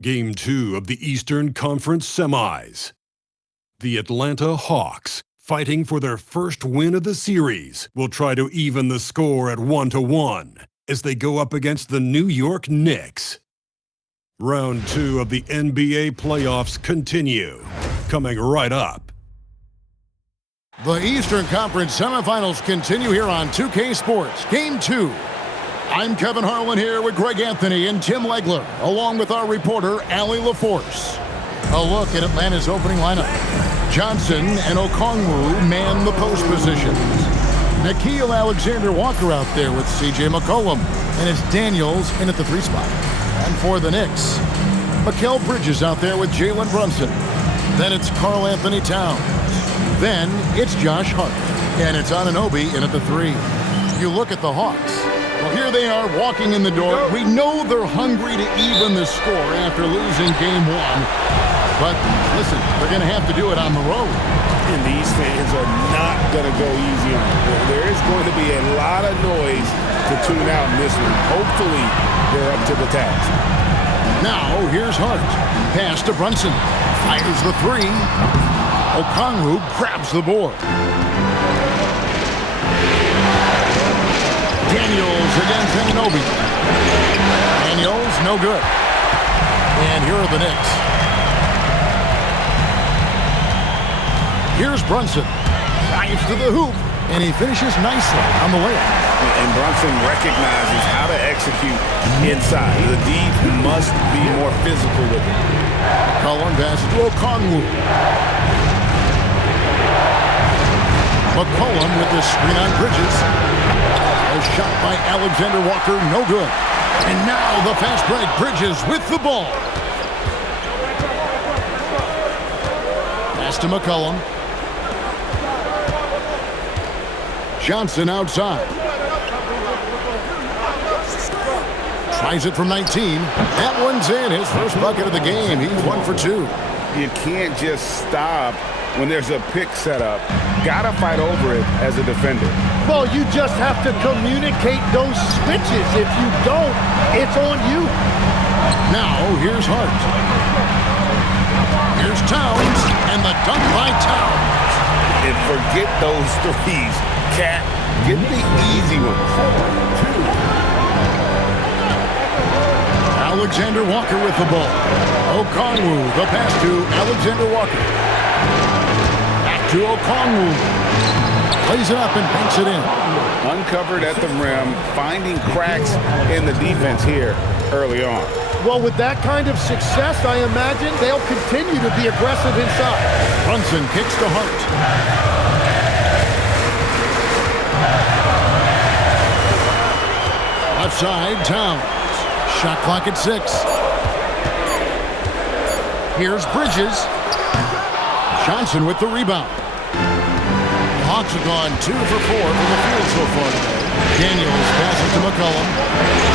Game 2 of the Eastern Conference Semis. The Atlanta Hawks, fighting for their first win of the series, will try to even the score at 1-1 as they go up against the New York Knicks. Round 2 of the NBA playoffs continue, coming right up. The Eastern Conference Semifinals continue here on 2K Sports. Game 2. I'm Kevin Harlan here with Greg Anthony and Tim Legler, along with our reporter, Allie LaForce. A look at Atlanta's opening lineup. Johnson and Okongwu man the post positions. Nickeil Alexander-Walker out there with C.J. McCollum, and it's Daniels in at the 3 spot. And for the Knicks, Mikal Bridges out there with Jalen Brunson. Then it's Karl Anthony Towns. Then it's Josh Hart, and it's Anunoby in at the 3. You look at the Hawks. Well, here they are walking in the door. We know they're hungry to even the score after losing game 1. But listen, they're going to have to do it on the road. And these fans are not going to go easy on them. There is going to be a lot of noise to tune out in this one. Hopefully, they're up to the task. Now, here's Hart. Pass to Brunson. Fires the 3. Okongwu grabs the board. Daniels against Anunoby. Daniels, no good. And here are the Knicks. Here's Brunson. Drives to the hoop, and he finishes nicely on the layup. And Brunson recognizes how to execute inside. The D must be more physical with it. McCollum passes to Okongwu. McCollum with the screen on Bridges. A shot by Alexander-Walker, no good. And now the fast break, Bridges with the ball. Pass to McCollum. Johnson outside. Tries it from 19. That one's in, his first bucket of the game. He's 1 for 2. You can't just stop when there's a pick set up. Gotta fight over it as a defender. Well, you just have to communicate those switches. If you don't, it's on you. Now, here's Hart. Here's Towns, and the dunk by Towns. And forget those threes. Cat, get the easy ones. Alexander-Walker with the ball. Okongwu, the pass to Alexander-Walker. Back to Okongwu. Plays it up and banks it in. Uncovered at the rim, finding cracks in the defense here early on. Well, with that kind of success, I imagine they'll continue to be aggressive inside. Brunson kicks to Hart. Left side, Towns. Shot clock at 6. Here's Bridges. Johnson with the rebound. The Hawks have gone 2 for 4 from the field so far today. Daniels passes to McCollum.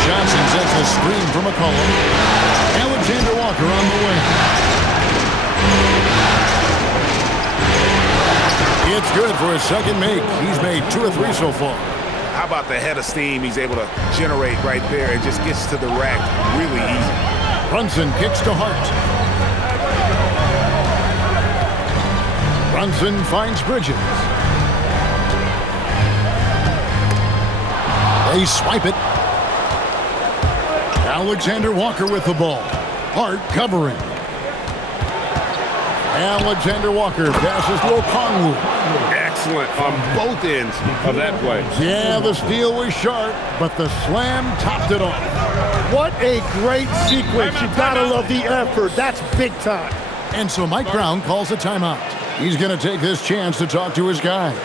Johnson sets the screen for McCollum. Alexander-Walker on the wing. It's good for his second make. He's made 2 or 3 so far. How about the head of steam he's able to generate right there and just gets to the rack really easy. Brunson kicks to Hart. Brunson finds Bridges. They swipe it. Alexander-Walker with the ball. Hart covering. Alexander-Walker passes to Okongwu. Excellent on both ends of that play. Yeah, the steal was sharp, but the slam topped it off. What a great sequence. You gotta love the effort. That's big time. And so Mike Brown calls a timeout. He's going to take this chance to talk to his guys.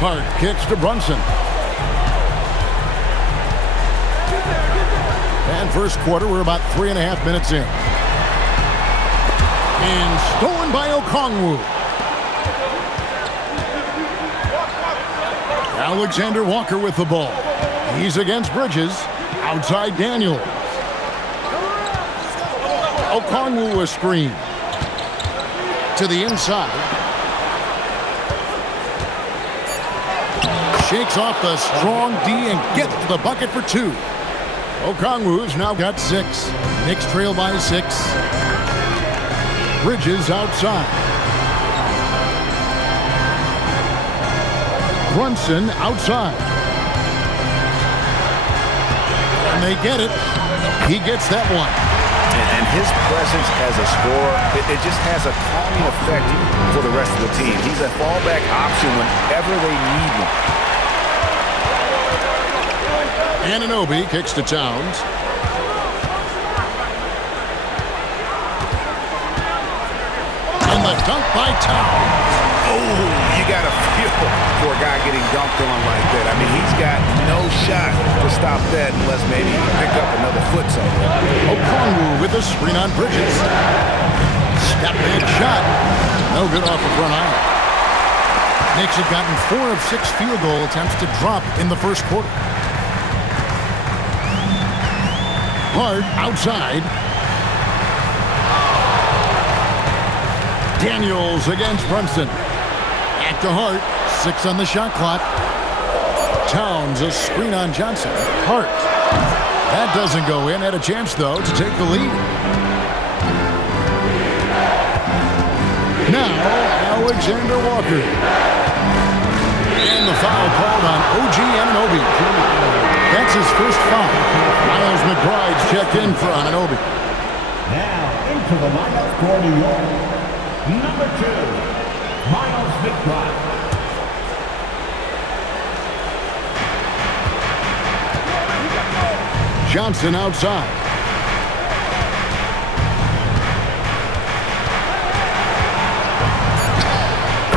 Hart kicks to Brunson. And first quarter, we're about 3.5 minutes in. And stolen by Okongwu. Alexander Walker with the ball. He's against Bridges. Outside Daniels. Okongwu a screen. To the inside. Shakes off the strong D and gets to the bucket for 2. Okongwu's now got 6. Knicks trail by 6. Bridges outside. Brunson outside. And they get it. He gets that one. And his presence as a scorer, it just has a calming effect for the rest of the team. He's a fallback option whenever they need him. Anunoby kicks to Towns. And the dunk by Towns. Oh, you got to feel for a guy getting dunked on like that. I mean, he's got no shot to stop that unless maybe he pick up another foot somewhere. Okongwu with a screen on Bridges. Step back shot. No good off the front iron. Knicks have gotten 4 of 6 field goal attempts to drop in the first quarter. Hart outside. Daniels against Brunson. Back to Hart. 6 on the shot clock. Towns a screen on Johnson. Hart. That doesn't go in. Had a chance, though, to take the lead. Now, Alexander Walker. And the foul called on OG Anunoby. That's his first foul. Miles McBride's checked in for Anunoby. Now into the lineup for New York, number 2, Miles McBride. Johnson outside.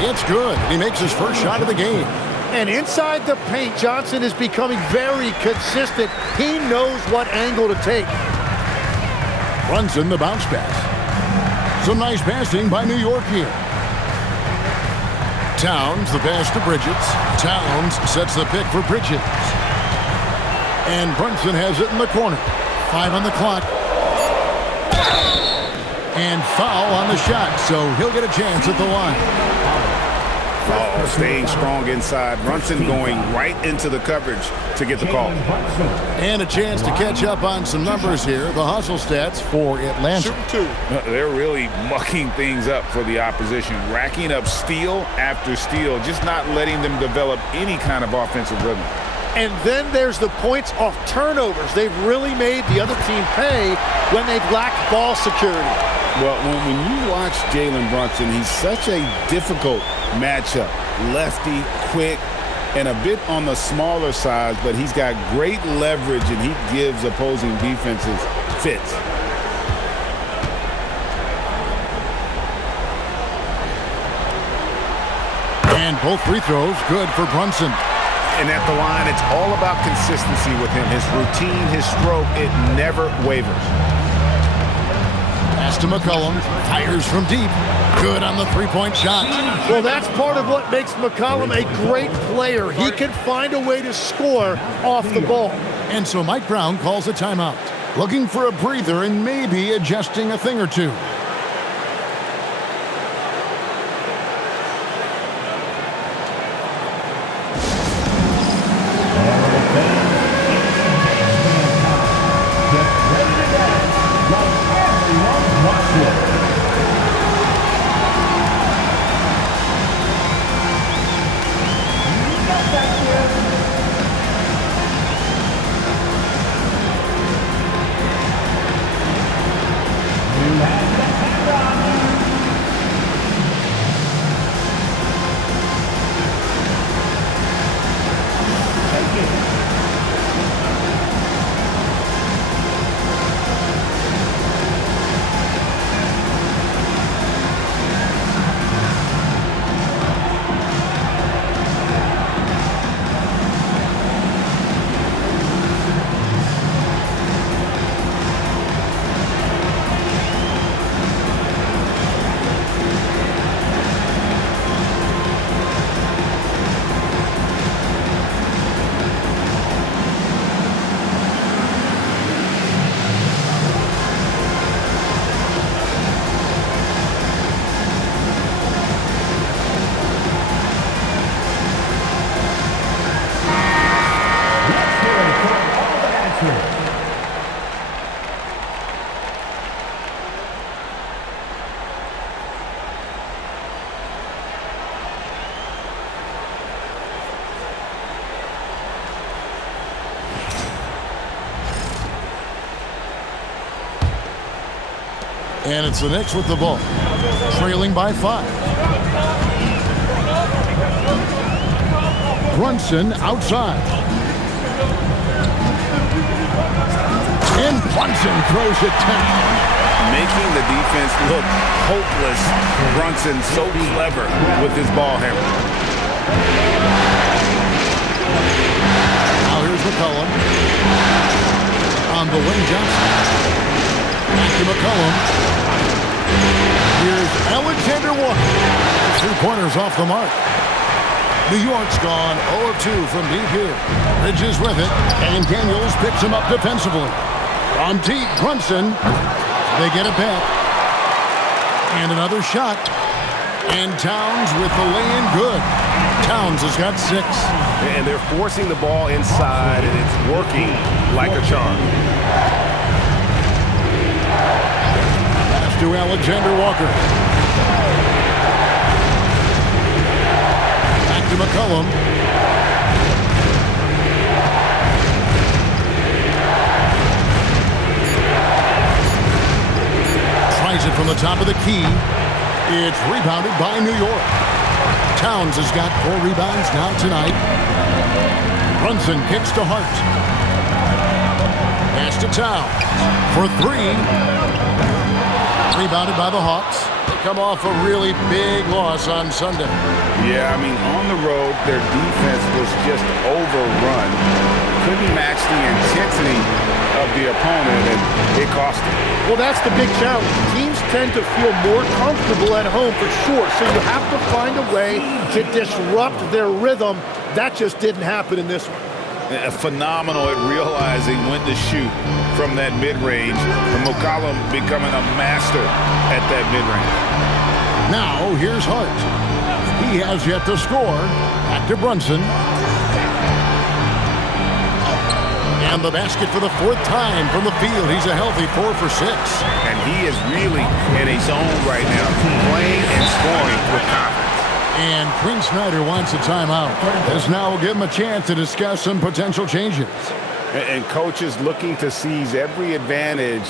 It's good. He makes his first shot of the game. And inside the paint, Johnson is becoming very consistent. He knows what angle to take. Brunson the bounce pass. Some nice passing by New York here. Towns the pass to Bridges. Towns sets the pick for Bridges. And Brunson has it in the corner. 5 on the clock. And foul on the shot, so he'll get a chance at the line. Oh, staying strong inside. Brunson going right into the coverage to get the call. And a chance to catch up on some numbers here. The hustle stats for Atlanta. They're really mucking things up for the opposition, racking up steal after steal, just not letting them develop any kind of offensive rhythm. And then there's the points off turnovers. They've really made the other team pay when they've lacked ball security. Well, when you watch Jalen Brunson, he's such a difficult matchup. Lefty, quick, and a bit on the smaller side, but he's got great leverage, and he gives opposing defenses fits. And both free throws good for Brunson. And at the line, it's all about consistency with him. His routine, his stroke, it never wavers. Pass to McCollum. Fires from deep. Good on the three-point shot. Well, that's part of what makes McCollum a great player. He can find a way to score off the ball. And so Mike Brown calls a timeout. Looking for a breather and maybe adjusting a thing or two. And it's the Knicks with the ball, trailing by 5. Brunson outside. And Brunson throws it down. Making the defense look hopeless. Brunson so clever with his ball handling. Now here's McCollum. On the wing, Johnson. Back to McCollum. Here's Alexander Walker. 3-pointers off the mark. New York's gone 0 of 2 from deep here. Bridges with it, and Daniels picks him up defensively. From deep, Brunson. They get it back. And another shot. And Towns with the lay-in good. Towns has got 6. And they're forcing the ball inside, and it's working like a charm. Pass to Alexander Walker. Back to McCollum. Tries it from the top of the key. It's rebounded by New York. Towns has got 4 rebounds now tonight. Brunson kicks to Hart. Pass to Towns for 3. Rebounded by the Hawks. They come off a really big loss on Sunday. Yeah, I mean, on the road, their defense was just overrun. Couldn't match the intensity of the opponent, and it cost them. Well, that's the big challenge. Teams tend to feel more comfortable at home for sure, so you have to find a way to disrupt their rhythm. That just didn't happen in this one. Phenomenal at realizing when to shoot from that mid-range. And McCollum becoming a master at that mid-range. Now, here's Hart. He has yet to score. Back to Brunson. And the basket for the 4th time from the field. He's a healthy 4 for 6. And he is really in a zone right now, playing and scoring with confidence. And Quinn Snyder wants a timeout. As now will give him a chance to discuss some potential changes. And coaches looking to seize every advantage,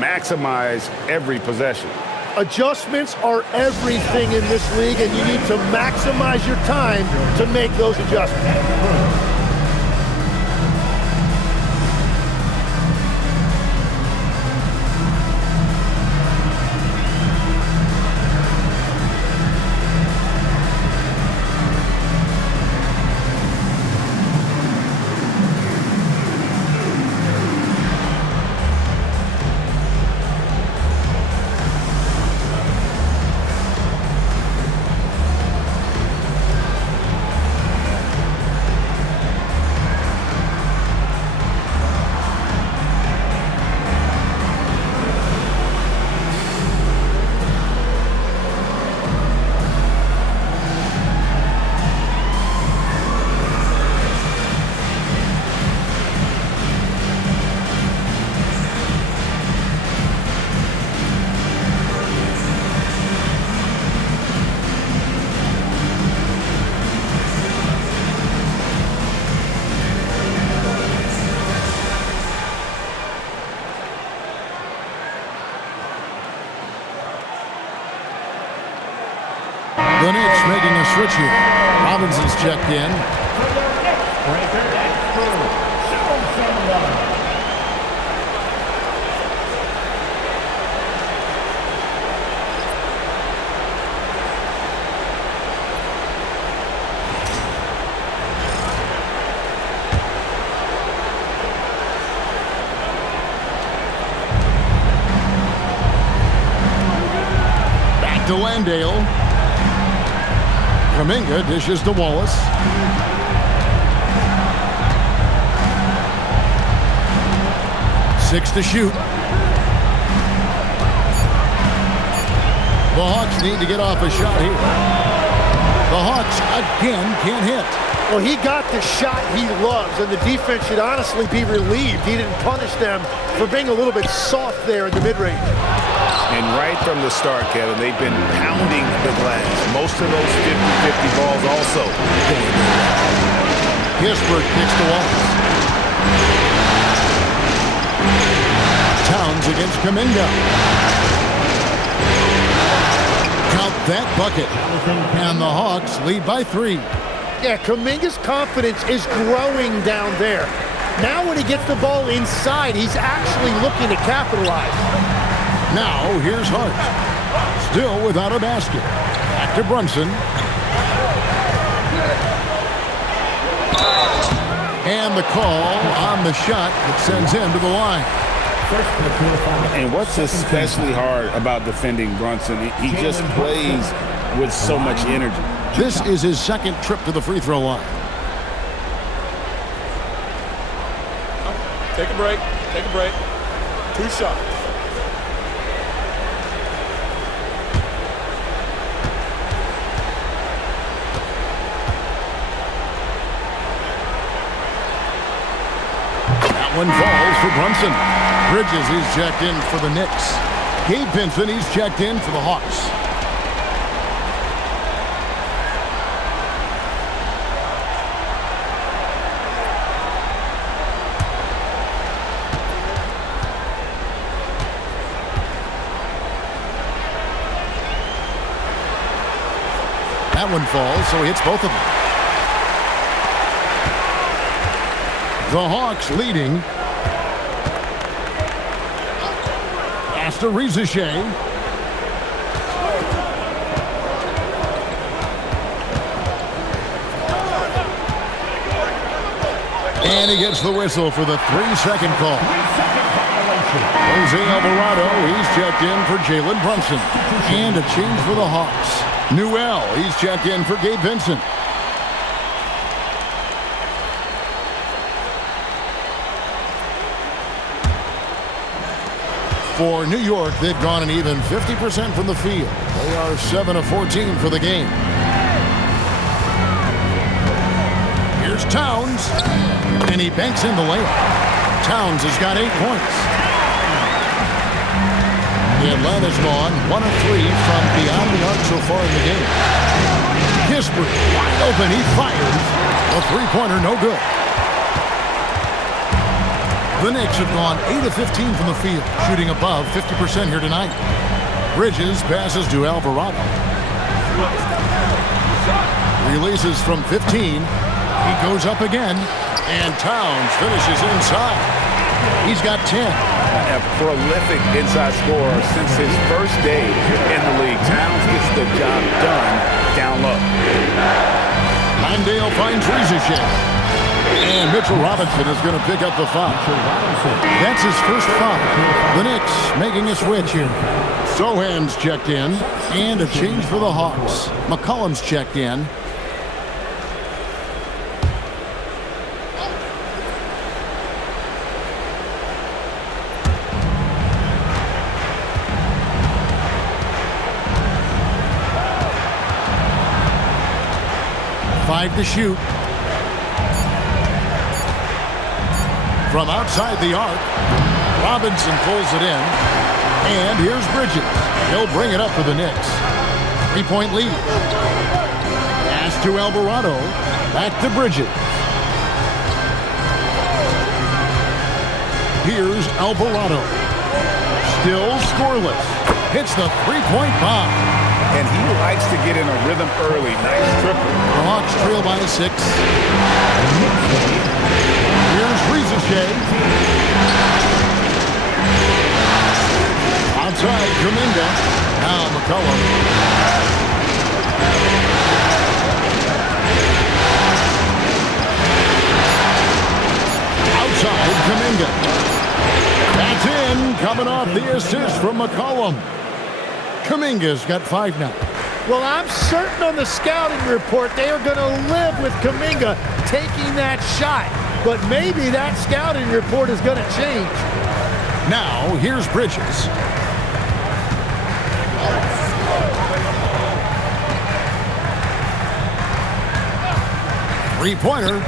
maximize every possession. Adjustments are everything in this league, and you need to maximize your time to make those adjustments. The Knicks making a switch here. Robinson's checked in. Back to Landale. Kuminga dishes to Wallace. Six to shoot. The Hawks need to get off a shot here. The Hawks again can't hit. Well, he got the shot he loves, and the defense should honestly be relieved. He didn't punish them for being a little bit soft there in the mid-range. And right from the start, Kevin, they've been pounding the glass. Most of those 50-50 balls also going in. Gisbert kicks to Wallace. Towns against Kuminga. Count that bucket. And the Hawks lead by 3. Yeah, Kuminga's confidence is growing down there. Now when he gets the ball inside, he's actually looking to capitalize. Now here's Hart. Still without a basket. Back to Brunson. And the call on the shot that sends him to the line. And what's especially hard about defending Brunson, he just plays with so much energy. This is his second trip to the free throw line. Take a break. Take a break. 2 shots. That one falls for Brunson. Bridges is checked in for the Knicks. Gabe Vincent, he's checked in for the Hawks. That one falls, so he hits both of them. The Hawks leading. Pass to Rizichet. And he gets the whistle for the 3-second call. Jose Alvarado, he's checked in for Jalen Brunson. And a change for the Hawks. Newell, he's checked in for Gabe Vincent. For New York, they've gone an even 50% from the field. They are 7 of 14 for the game. Here's Towns, and he banks in the layup. Towns has got 8 points. The Atlanta's gone 1 of 3 from beyond the arc so far in the game. Kispert, wide open, he fires. A 3-pointer, no good. The Knicks have gone 8 of 15 from the field, shooting above 50% here tonight. Bridges passes to Alvarado. Releases from 15. He goes up again, and Towns finishes inside. He's got 10. A prolific inside scorer since his first day in the league. Towns gets the job done down low. Mondale finds Rizichet. And Mitchell Robinson is going to pick up the foul. That's his first foul. The Knicks making a switch here. Sohan's checked in. And a change for the Hawks. McCollum's checked in. To shoot. From outside the arc, Robinson pulls it in. And here's Bridges. He'll bring it up for the Knicks. 3-point lead. Pass to Alvarado. Back to Bridges. Here's Alvarado. Still scoreless. Hits the 3-point bomb. And he likes to get in a rhythm early. Nice triple. The Hawks trail by 6. Here's Rizichet. Outside, Kuminga. Now McCollum. Outside, Kuminga. That's in. Coming off the assist from McCollum. Kuminga's got 5 now. Well, I'm certain on the scouting report they are going to live with Kuminga taking that shot. But maybe that scouting report is going to change. Now, here's Bridges. Three-pointer.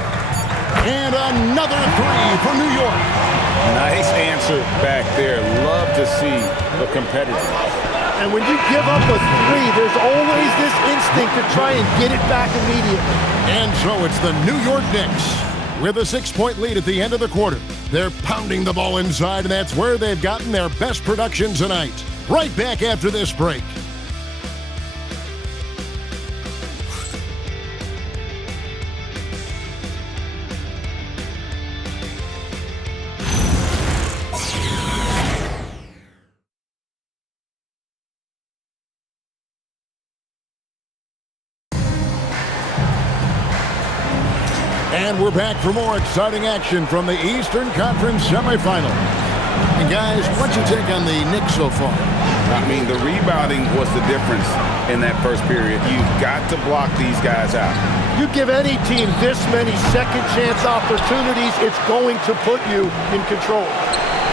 And another 3 for New York. Nice answer back there. Love to see the competitors. And when you give up a 3, there's always this instinct to try and get it back immediately. And so it's the New York Knicks with a 6-point lead at the end of the quarter. They're pounding the ball inside, and that's where they've gotten their best production tonight. Right back after this break. And we're back for more exciting action from the Eastern Conference semifinals. And guys, what'd you take on the Knicks so far? I mean, the rebounding was the difference in that first period. You've got to block these guys out. You give any team this many second chance opportunities, it's going to put you in control.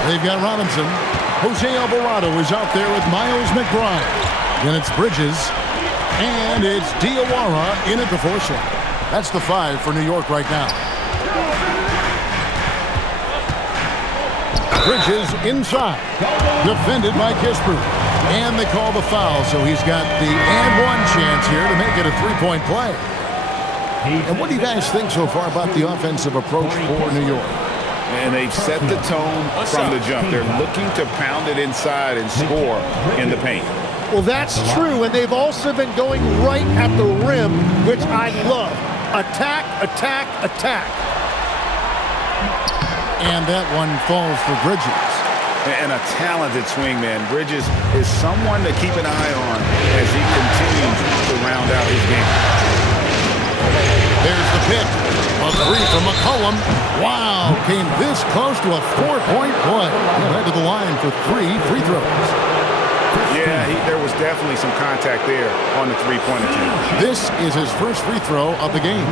They've got Robinson. Jose Alvarado is out there with Miles McBride. Then it's Bridges. And it's Diawara in at the 4 slot. That's the 5 for New York right now. Bridges inside. Defended by Kispert. And they call the foul, so he's got the and 1 chance here to make it a 3-point play. And what do you guys think so far about the offensive approach for New York? And they've set the tone from the jump. They're looking to pound it inside and score in the paint. Well, that's true, and they've also been going right at the rim, which I love. Attack, attack, attack. And that one falls for Bridges. And a talented swingman. Bridges is someone to keep an eye on as he continues to round out his game. There's the pick. A 3 from McCollum. Wow, came this close to a 4-point play. Head to the line for 3 free throws. Yeah, there was definitely some contact there on the three-point attempt. This is his first free throw of the game.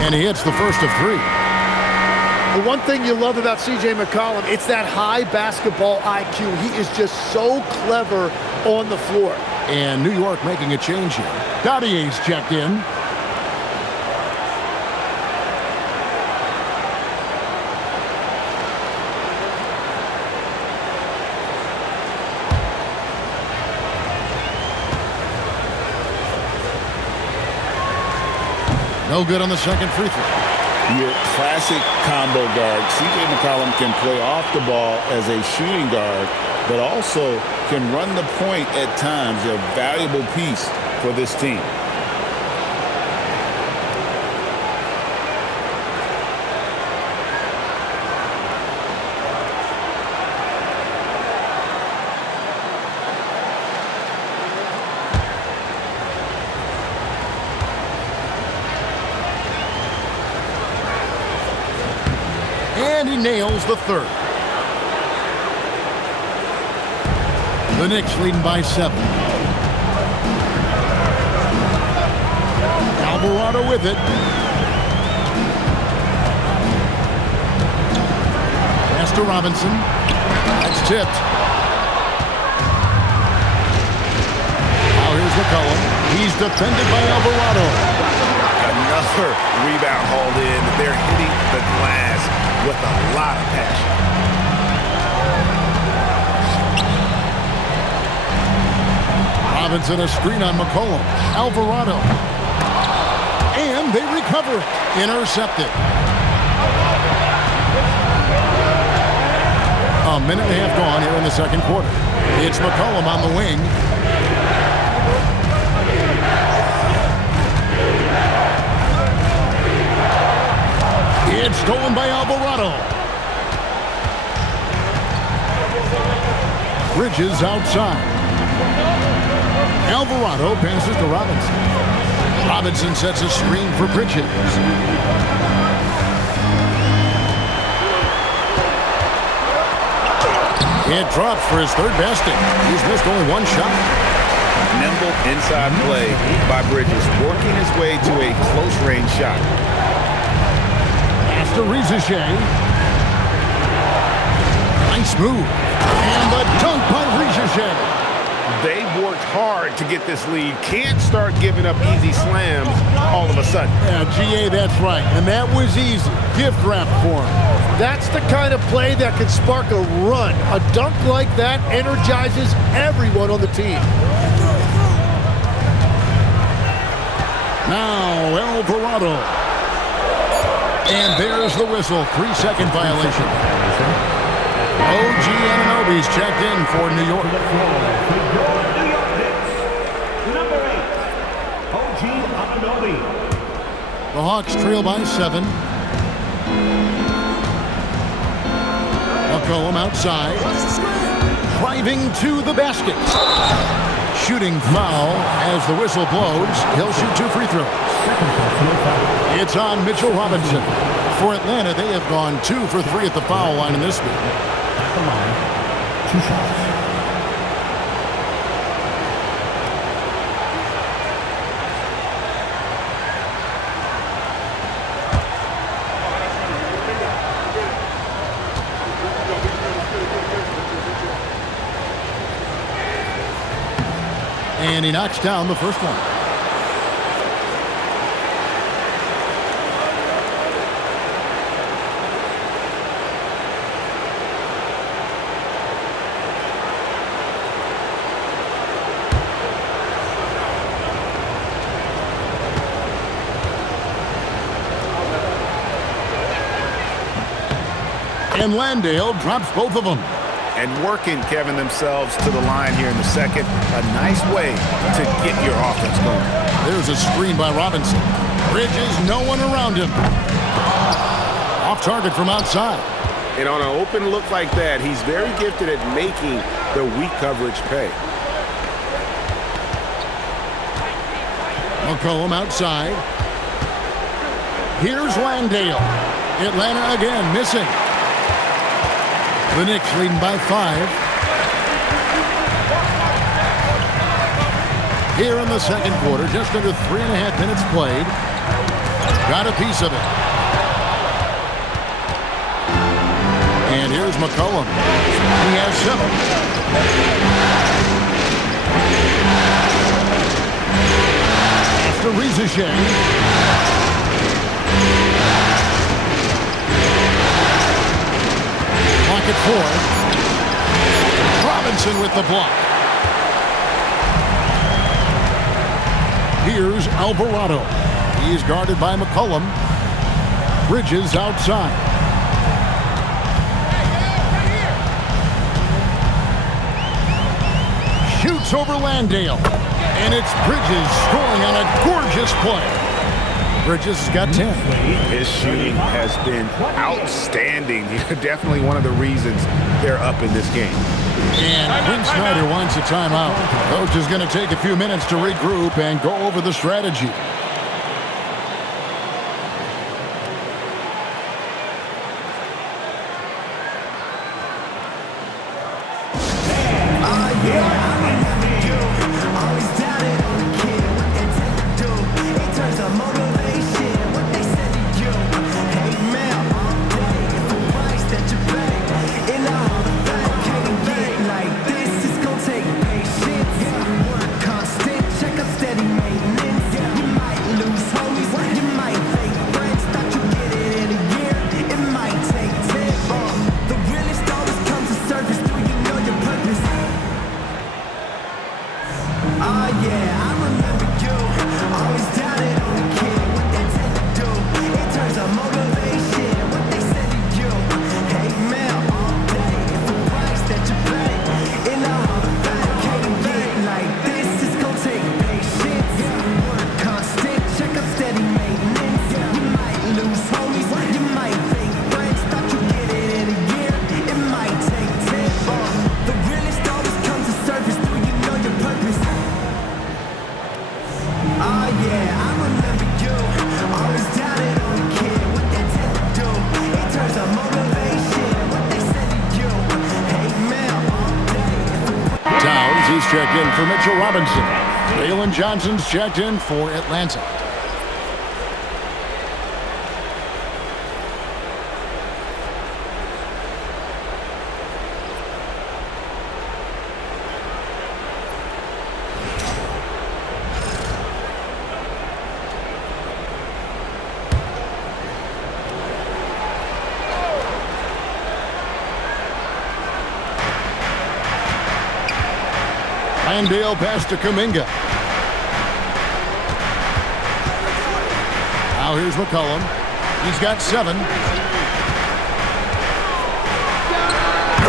And he hits the first of 3. The one thing you love about C.J. McCollum, it's that high basketball IQ. He is just so clever on the floor. And New York making a change here. Dottier's checked in. No good on the second free throw. Your classic combo guard. C.J. McCollum can play off the ball as a shooting guard, but also can run the point at times. A valuable piece for this team. And he nails the third. The Knicks leading by 7. Alvarado with it. Pass to Robinson. That's tipped. Now here's McCollum. He's defended by Alvarado. Another rebound hauled in. They're hitting the glass with a lot of passion. Robinson a screen on McCollum. Alvarado. And they recover. Intercepted. A minute and a half gone here in the second quarter. It's McCollum on the wing. It's stolen by Alvarado. Bridges outside. Alvarado passes to Robinson. Robinson sets a screen for Bridges. It drops for his third basket. He's missed only 1 shot. Nimble inside play by Bridges, working his way to a close-range shot. To Rizichet. Nice move. And the dunk by Rizichet. They've worked hard to get this lead. Can't start giving up easy slams all of a sudden. Yeah, GA, that's right. And that was easy. Gift wrap for him. That's the kind of play that can spark a run. A dunk like that energizes everyone on the team. Now, Alvarado. And there's the whistle. 3-second violation. OG Anunoby's checked in for New York. New York Knicks. Number 8, OG Anunoby. The Hawks trail by 7. McCollum outside. Driving to the basket. Shooting foul as the whistle blows. He'll shoot 2 free throws. It's on Mitchell Robinson. For Atlanta, they have gone 2 for 3 at the foul line in this game. At the line, 2 shots. And he knocks down the first one. And Landale drops both of them. And working, Kevin, themselves to the line here in the second. A nice way to get your offense going. There's a screen by Robinson. Bridges, no one around him. Off target from outside. And on an open look like that, he's very gifted at making the weak coverage pay. McCollum outside. Here's Landale. Atlanta again missing. The Knicks leading by 5. Here in the second quarter, just under 3.5 minutes played. Got a piece of it. And here's McCollum. He has 7. After Ricochet. At 4. Robinson with the block. Here's Alvarado. He's guarded by McCollum. Bridges outside. Shoots over Landale. And it's Bridges scoring on a gorgeous play. Bridges has got 10. His shooting has been outstanding. Definitely one of the reasons they're up in this game. And Quinn Snyder wants a timeout. Coach is going to take a few minutes to regroup and go over the strategy. Checked in for Mitchell Robinson. Jalen Johnson's checked in for Atlanta. Landale pass to Kuminga. Now here's McCollum. He's got 7.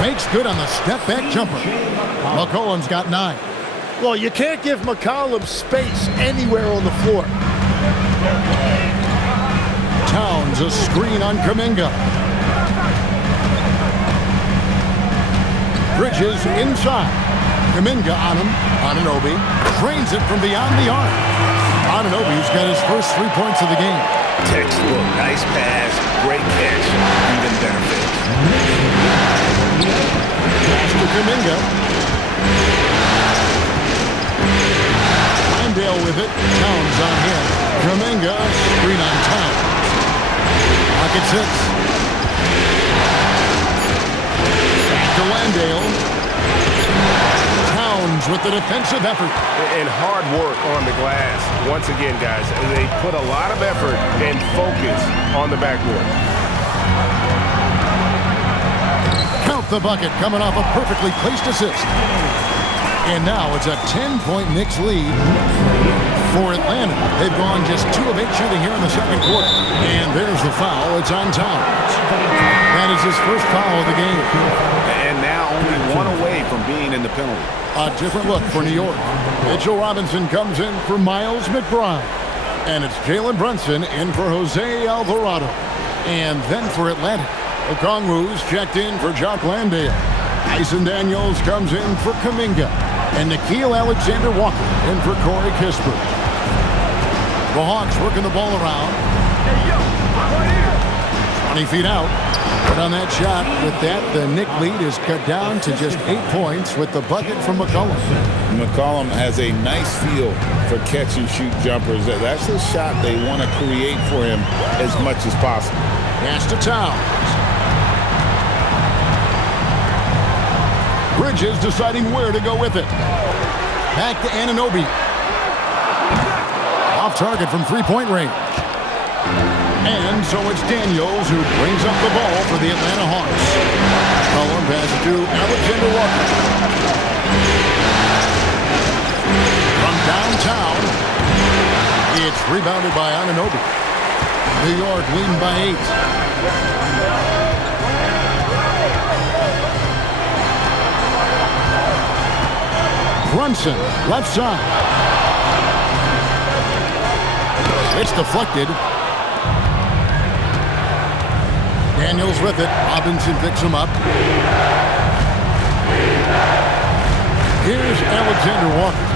Makes good on the step-back jumper. McCollum's got 9. Well, you can't give McCollum space anywhere on the floor. Towns a screen on Kuminga. Bridges inside. Kuminga on him. Anunoby drains it from beyond the arc. Anunoby's got his first 3 points of the game. Textbook, nice pass, great catch, even better finish. Pass to Kuminga. Landale with it. Towns on him. Kuminga, screen on Towns. Pocket 6. Back to Landale. Towns with the defensive effort. And hard work on the glass. Once again, guys, they put a lot of effort and focus on the backboard. Count the bucket coming off a perfectly placed assist. And now it's a 10-point Knicks lead for Atlanta. They've gone just 2 of 8 shooting here in the second quarter. And there's the foul. It's on Towns. That is his first foul of the game. And now only 1 away from being in the penalty. A different look for New York. Mitchell Robinson comes in for Miles McBride. And it's Jalen Brunson in for Jose Alvarado. And then for Atlanta, Okongwu's checked in for Jock Landale. Tyson Daniels comes in for Kuminga. And Nickeil Alexander-Walker in for Corey Kispert. The Hawks working the ball around. 20 feet out. But on that shot, with that, the Knick lead is cut down to just 8 points with the bucket from McCollum. McCollum has a nice feel for catch-and-shoot jumpers. That's the shot they want to create for him as much as possible. Pass to Towns. Bridges deciding where to go with it. Back to Anunoby. Off target from three-point range. And so it's Daniels who brings up the ball for the Atlanta Hawks. Cullen pass to Alexander Walker. From downtown, it's rebounded by Anunoby. New York leading by 8. Brunson, left side. It's deflected. Daniels with it. Robinson picks him up. Here's Alexander Walker.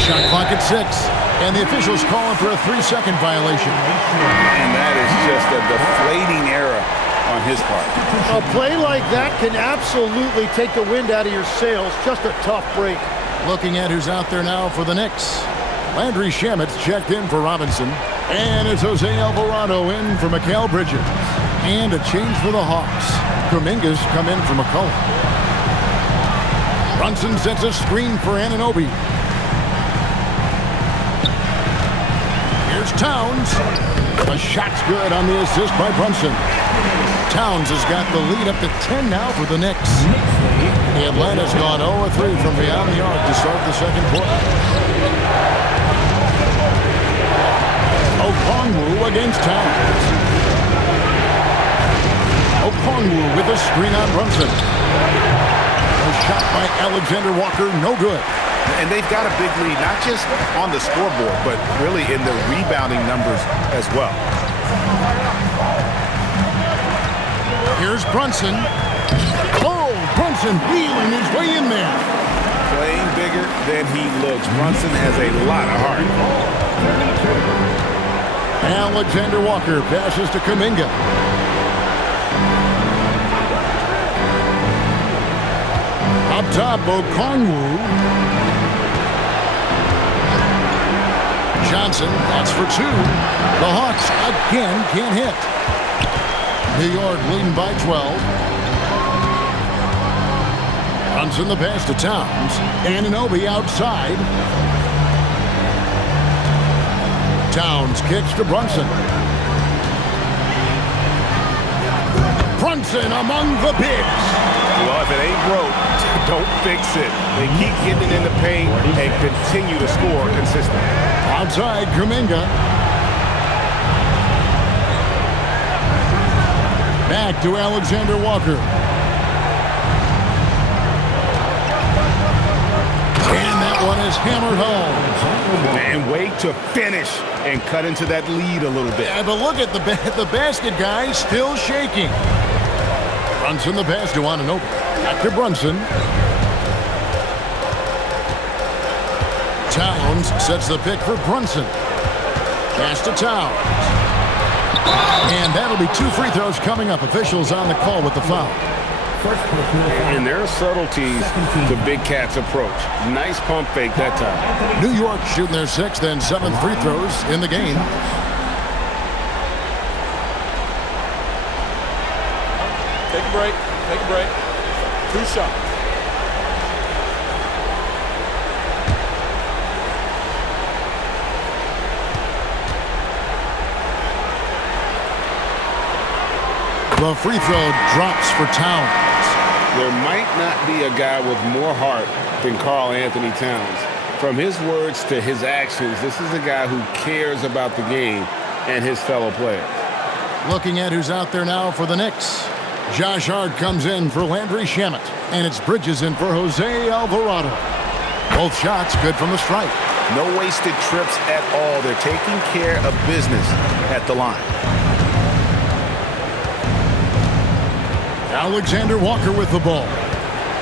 Shot clock at 6. And the officials calling for a 3-second violation. And that is just a deflating error on his part. A play like that can absolutely take the wind out of your sails. Just a tough break. Looking at who's out there now for the Knicks. Landry Shamit's checked in for Robinson. And it's Jose Alvarado in for Mikal Bridges. And a change for the Hawks. Kuminga's come in for McCollum. Brunson sets a screen for Anunoby. Here's Towns. A shot's good on the assist by Brunson. Towns has got the lead up to 10 now for the Knicks. The Atlanta's gone 0-3 from beyond the arc to start the second quarter. Okongwu against Towns. Okongwu with a screen on Brunson. A shot by Alexander Walker, no good. And they've got a big lead, not just on the scoreboard, but really in the rebounding numbers as well. Here's Brunson. Oh, Brunson wheeling his way in there. Playing bigger than he looks. Brunson has a lot of heart. Alexander Walker passes to Kuminga. Up top, Okongwu. Johnson, that's for 2. The Hawks again can't hit. New York leading by 12. Brunson the pass to Towns. Anunoby outside. Towns kicks to Brunson. Brunson among the bigs. Well, if it ain't broke, don't fix it. They keep getting it in the paint and continue to score consistently. Outside, Kuminga. Back to Alexander Walker. And that one is hammered home. And way to finish and cut into that lead a little bit. Yeah, but look at the basket, guys, still shaking. Brunson the pass to Anunoby. Back to Brunson. Towns sets the pick for Brunson. Pass to Towns. And that'll be 2 free throws coming up. Officials on the call with the foul. And there are subtleties to Big Cat's approach. Nice pump fake that time. New York shooting their 6th and 7th free throws in the game. Take a break. Take a break. 2 shots. The free throw drops for Towns. There might not be a guy with more heart than Karl Anthony Towns. From his words to his actions, this is a guy who cares about the game and his fellow players. Looking at who's out there now for the Knicks. Josh Hart comes in for Landry Shamet. And it's Bridges in for Jose Alvarado. Both shots good from the stripe. No wasted trips at all. They're taking care of business at the line. Alexander Walker with the ball.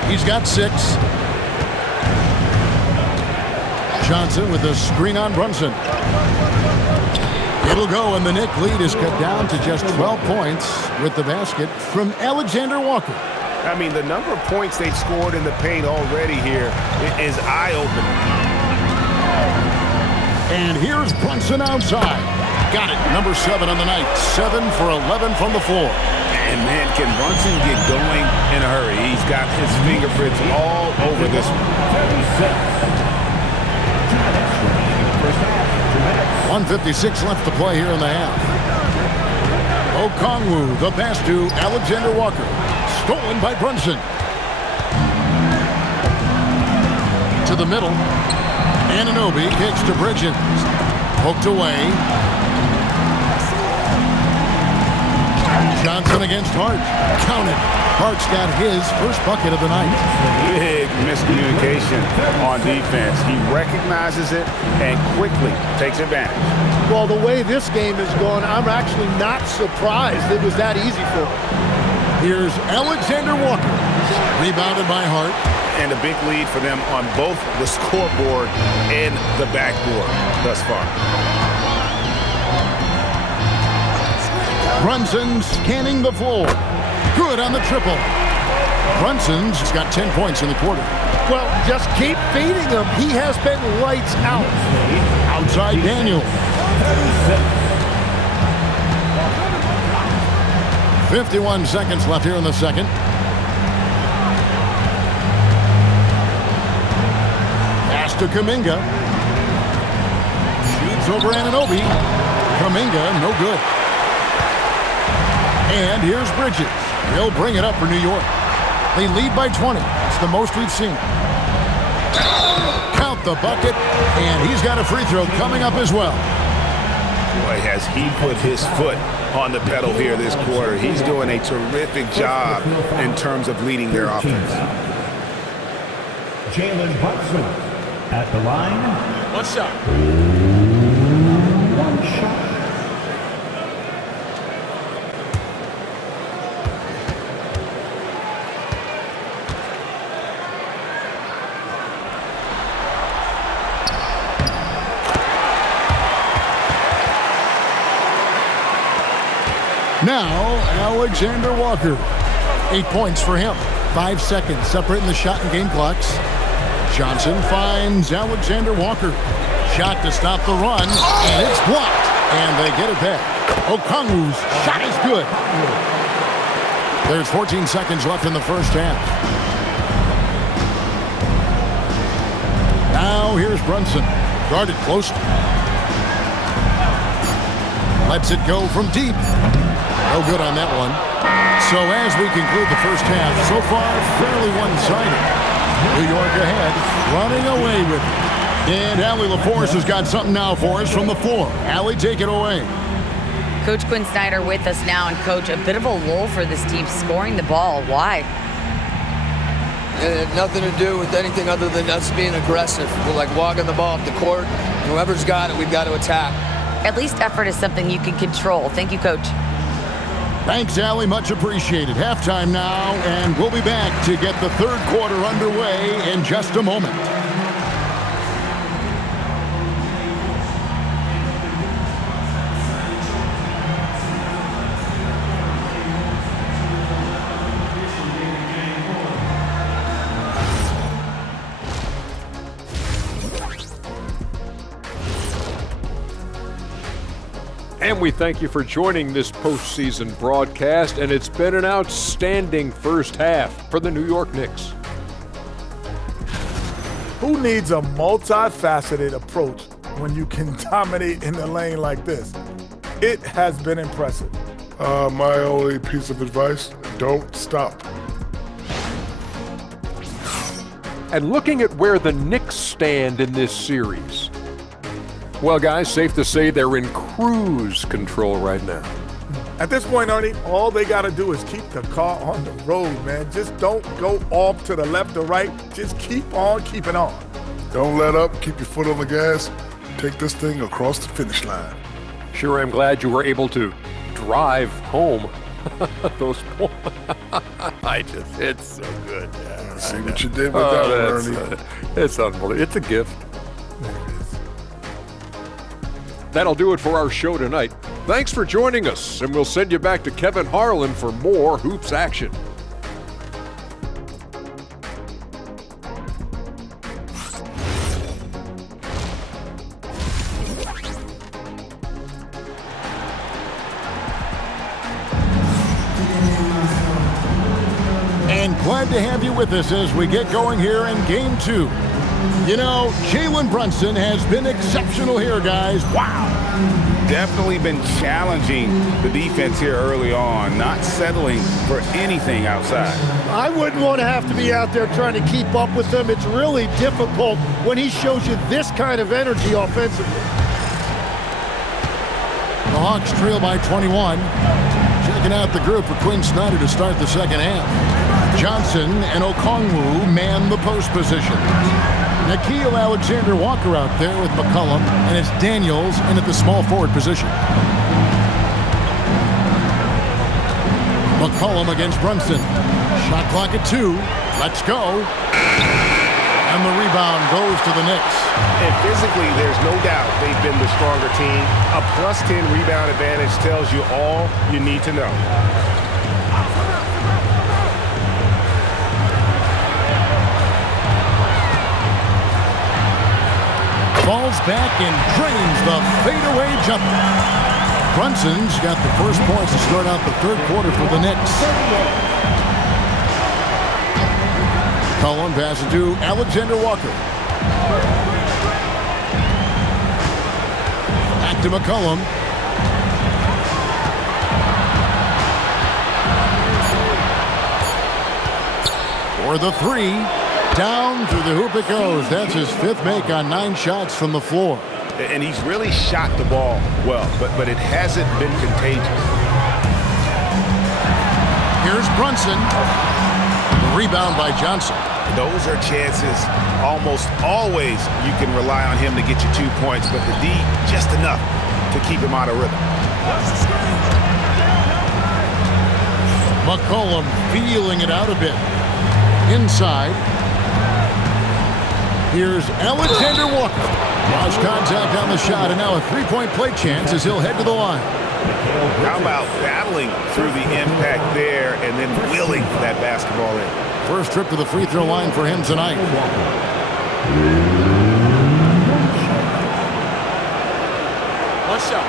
He's got 6. Johnson with the screen on Brunson. It'll go, and the Knicks lead is cut down to just 12 points with the basket from Alexander Walker. I mean, the number of points they've scored in the paint already here is eye-opening. And here's Brunson outside. Got it, number 7 on the night. 7 for 11 from the floor. And man, can Brunson get going in a hurry? He's got his fingerprints all over this one. 1:56 left to play here in the half. Okongwu, the pass to Alexander Walker. Stolen by Brunson. To the middle. Anunoby kicks to Bridges. Poked away. Johnson against Hart. Counted. Hart's got his first bucket of the night. Big miscommunication on defense. He recognizes it and quickly takes advantage. Well, the way this game is going, I'm actually not surprised it was that easy for him. Here's Alexander Walker. Rebounded by Hart. And a big lead for them on both the scoreboard and the backboard thus far. Brunson scanning the floor. Good on the triple. Brunson's got 10 points in the quarter. Well, just keep feeding him. He has been lights out. Outside Daniel. 51 seconds left here in the second. Pass to Kuminga. Shoots over Anunoby. Kuminga, no good. And here's Bridges. He'll bring it up for New York. They lead by 20. It's the most we've seen. Count the bucket, and he's got a free throw coming up as well. Boy, has he put his foot on the pedal here this quarter. He's doing a terrific job in terms of leading their offense. Jalen Brunson at the line. 1 shot. 1 shot. Now, Alexander Walker. 8 points for him. 5 seconds separating the shot and game clocks. Johnson finds Alexander Walker. Shot to stop the run, and it's blocked. And they get it back. Okongwu's shot is good. There's 14 seconds left in the first half. Now here's Brunson. Guarded closely. Lets it go from deep. No good on that one. So as we conclude the first half, so far fairly one-sided. New York ahead, running away with it. And Allie LaForce has got something now for us from the floor. Allie, take it away. Coach Quinn Snyder with us now. And, Coach, a bit of a lull for this team scoring the ball. Why? It had nothing to do with anything other than us being aggressive. We're like walking the ball up the court. Whoever's got it, we've got to attack. At least effort is something you can control. Thank you, Coach. Thanks, Allie. Much appreciated. Halftime now, and we'll be back to get the third quarter underway in just a moment. And we thank you for joining this postseason broadcast, and it's been an outstanding first half for the New York Knicks. Who needs a multifaceted approach when you can dominate in the lane like this? It has been impressive. My only piece of advice, don't stop. And looking at where the Knicks stand in this series, well, guys, safe to say they're in cruise control right now. At this point, Ernie, all they got to do is keep the car on the road, man. Just don't go off to the left or right. Just keep on keeping on. Don't let up. Keep your foot on the gas. Take this thing across the finish line. Sure, I'm glad you were able to drive home. Those points. It's so good. Yeah, see what you did with that, Ernie. It's unbelievable. It's a gift. That'll do it for our show tonight. Thanks for joining us, and we'll send you back to Kevin Harlan for more hoops action. And glad to have you with us as we get going here in Game 2. You know, Jalen Brunson has been exceptional here, guys. Wow. Definitely been challenging the defense here early on, not settling for anything outside. I wouldn't want to have to be out there trying to keep up with him. It's really difficult when he shows you this kind of energy offensively. The Hawks trail by 21. Checking out the group for Quinn Snyder to start the second half. Johnson and Okongwu man the post position. Nickeil Alexander-Walker out there with McCollum, and it's Daniels in at the small forward position. McCollum against Brunson. Shot clock at 2. Let's go. And the rebound goes to the Knicks. And physically, there's no doubt they've been the stronger team. A +10 rebound advantage tells you all you need to know. Falls back and drains the fadeaway jumper. Brunson's got the first points to start out the third quarter for the Knicks. Cullen passes to Alexander-Walker. Back to McCollum. For the 3. Down through the hoop it goes. That's his 5th make on 9 shots from the floor. And he's really shot the ball well, but it hasn't been contagious. Here's Brunson. The rebound by Johnson. Those are chances almost always you can rely on him to get you 2 points, but the D just enough to keep him out of rhythm. McCollum feeling it out a bit. Inside. Here's Alexander-Walker. Lost contact on the shot, and now a 3-point play chance as he'll head to the line. How about battling through the impact there and then willing that basketball in? First trip to the free throw line for him tonight. One shot.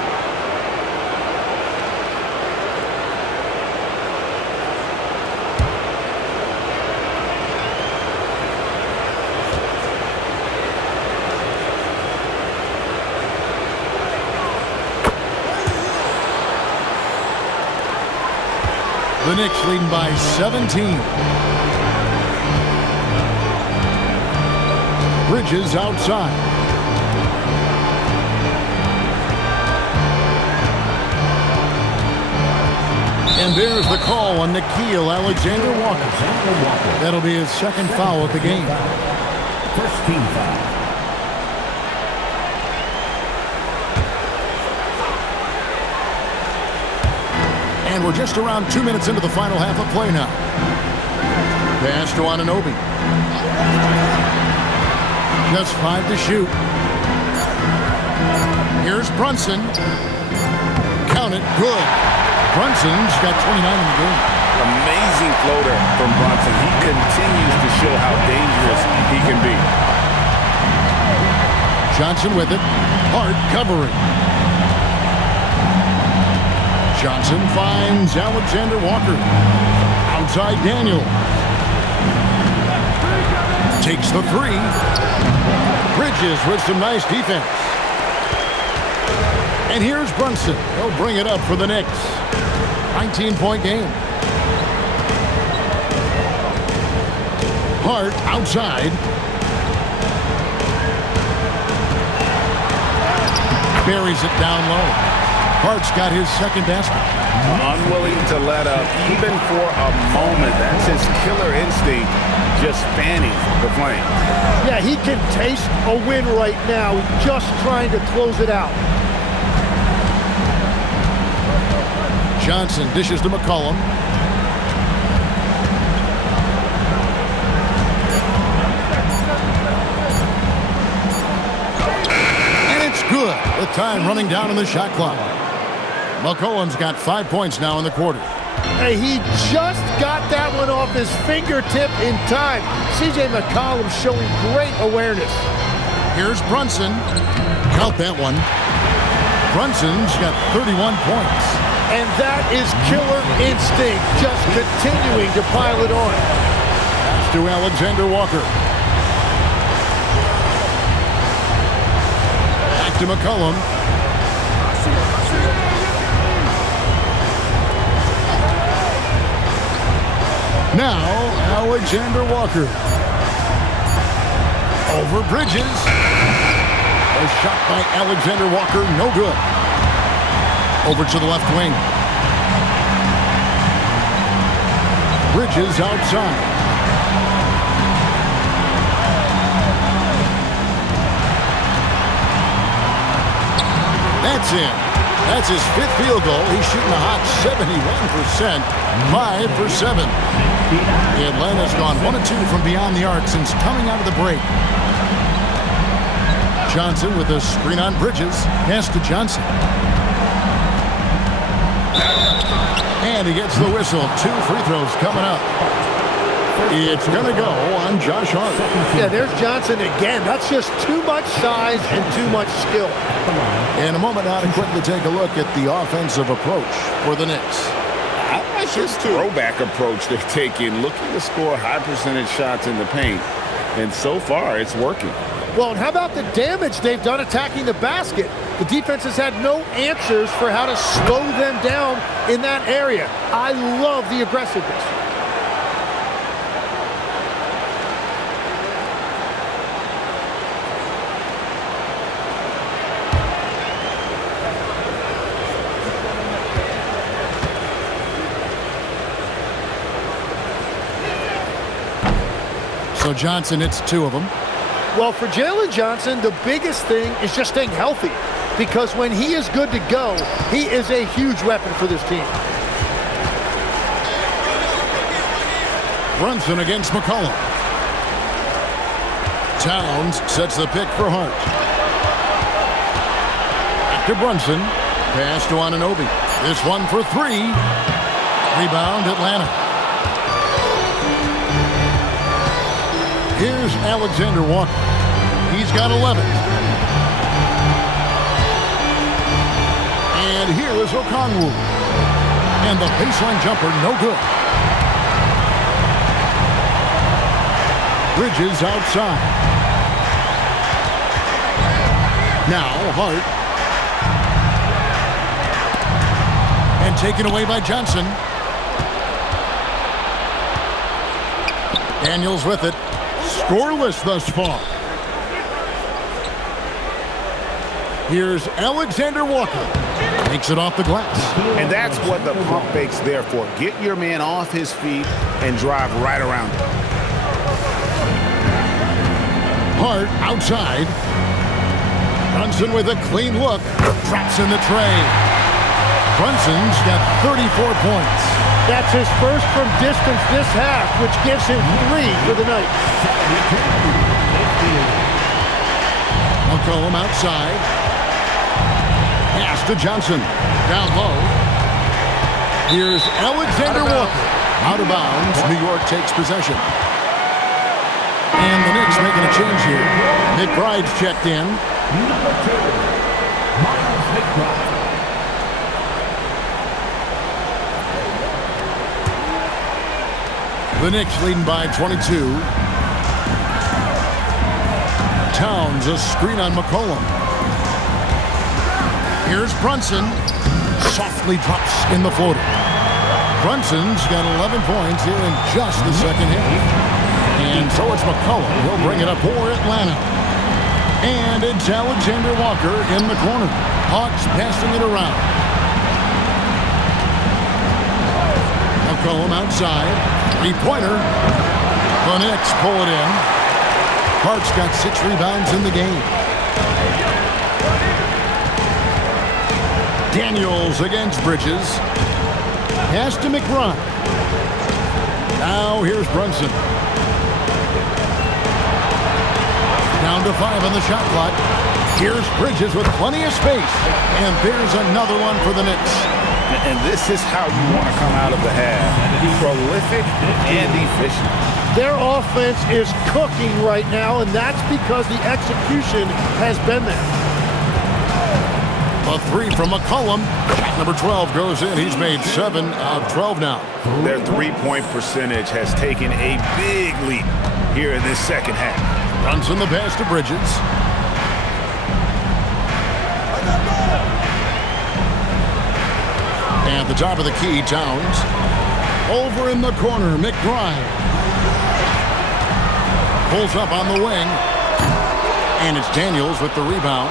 The Knicks leading by 17. Bridges outside. And there's the call on Nickeil Alexander-Walker. That'll be his second foul of the game. First team foul. And we're just around 2 minutes into the final half of play now. Pass to Anunoby. Just 5 to shoot. Here's Brunson. Count it. Good. Brunson's got 29 in the game. Amazing floater from Brunson. He continues to show how dangerous he can be. Johnson with it. Hart covering. Johnson finds Alexander-Walker. Outside Daniel. Takes the three. Bridges with some nice defense. And here's Brunson. He'll bring it up for the Knicks. 19-point game. Hart outside. Buries it down low. Hart's got his second basket. Unwilling to let up even for a moment. That's his killer instinct, just fanning the flame. Yeah, he can taste a win right now, just trying to close it out. Johnson dishes to McCollum. And it's good with time running down on the shot clock. McCollum's got 5 points now in the quarter. Hey, he just got that one off his fingertip in time. C.J. McCollum showing great awareness. Here's Brunson. Count that one. Brunson's got 31 points. And that is killer instinct, just continuing to pile it on. That's to Alexander-Walker. Back to McCollum. Now, Alexander-Walker. Over Bridges. A shot by Alexander-Walker, no good. Over to the left wing. Bridges outside. That's in. That's his fifth field goal. He's shooting a hot 71%, 5 for 7. Atlanta's gone 1 of 2 from beyond the arc since coming out of the break. Johnson with a screen on Bridges. Pass to Johnson. And he gets the whistle. 2 free throws coming up. It's going to go on Josh Hart. Yeah, there's Johnson again. That's just too much size and too much skill. In a moment now to quickly take a look at the offensive approach for the Knicks. I like this throwback approach they're taking, looking to score high percentage shots in the paint. And so far, it's working. Well, and how about the damage they've done attacking the basket? The defense has had no answers for how to slow them down in that area. I love the aggressiveness. So Johnson, it's 2 of them. Well, for Jalen Johnson, the biggest thing is just staying healthy, because when he is good to go, he is a huge weapon for this team. Brunson against McCollum. Towns sets the pick for Hart. Back to Brunson. Pass to Anunoby. This one for 3. Rebound Atlanta. Here's Alexander-Walker. He's got 11. And here is Okongwu. And the baseline jumper, no good. Bridges outside. Now Hart. And taken away by Johnson. Daniels with it. Scoreless thus far. Here's Alexander Walker. Takes it off the glass. And that's what the pump fake's there for. Get your man off his feet and drive right around him. Hart outside. Brunson with a clean look. Drops in the tray. Brunson's got 34 points. That's his first from distance this half, which gives him 3 for the night. McCollum outside. Pass to Johnson. Down low. Here's Alexander Walker. Out of bounds. New York takes possession. And the Knicks making a change here. McBride's checked in. Number 2, Miles McBride. The Knicks leading by 22. Towns a screen on McCollum. Here's Brunson. Softly drops in the floater. Brunson's got 11 points here in just the second half. And so it's McCollum. He'll bring it up for Atlanta. And it's Alexander Walker in the corner. Hawks passing it around. McCollum outside. Three-pointer. The Knicks pull it in. Hart's got 6 rebounds in the game. Daniels against Bridges. Pass to McBride. Now here's Brunson. Down to 5 on the shot clock. Here's Bridges with plenty of space. And there's another one for the Knicks. And this is how you want to come out of the half. Prolific and efficient. Their offense is cooking right now, and that's because the execution has been there. A 3 from McCollum. Number 12 goes in. He's made 7 of 12 now. Their three-point percentage has taken a big leap here in this second half. Runs in the pass to Bridges. At the top of the key, Towns. Over in the corner, McBride. Pulls up on the wing. And it's Daniels with the rebound.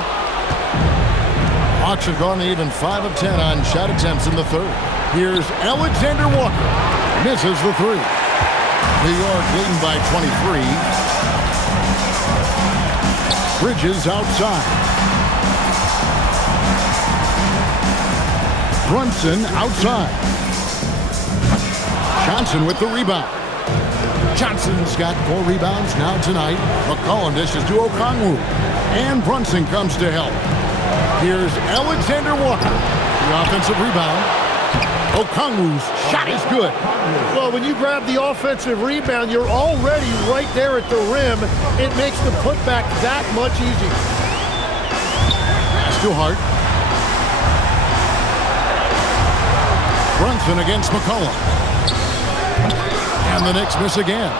Hawks have gone even 5 of 10 on shot attempts in the third. Here's Alexander Walker. Misses the 3. New York leading by 23. Bridges outside. Brunson outside. Johnson with the rebound. Johnson's got 4 rebounds now tonight. McCollum dishes to Okongwu. And Brunson comes to help. Here's Alexander Walker. The offensive rebound. Okongwu's shot is good. Well, when you grab the offensive rebound, you're already right there at the rim. It makes the putback that much easier. Pass to Hart. Brunson against McCollum. And the Knicks miss again.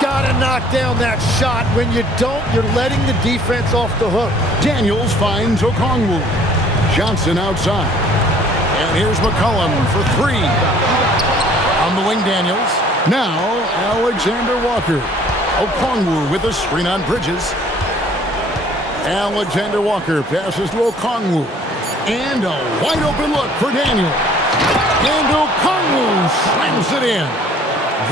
Gotta knock down that shot. When you don't, you're letting the defense off the hook. Daniels finds Okongwu. Johnson outside. And here's McCollum for 3. On the wing, Daniels. Now, Alexander Walker. Okongwu with a screen on Bridges. Alexander Walker passes to Okongwu. And a wide open look for Daniels. And Okongwu slams it in.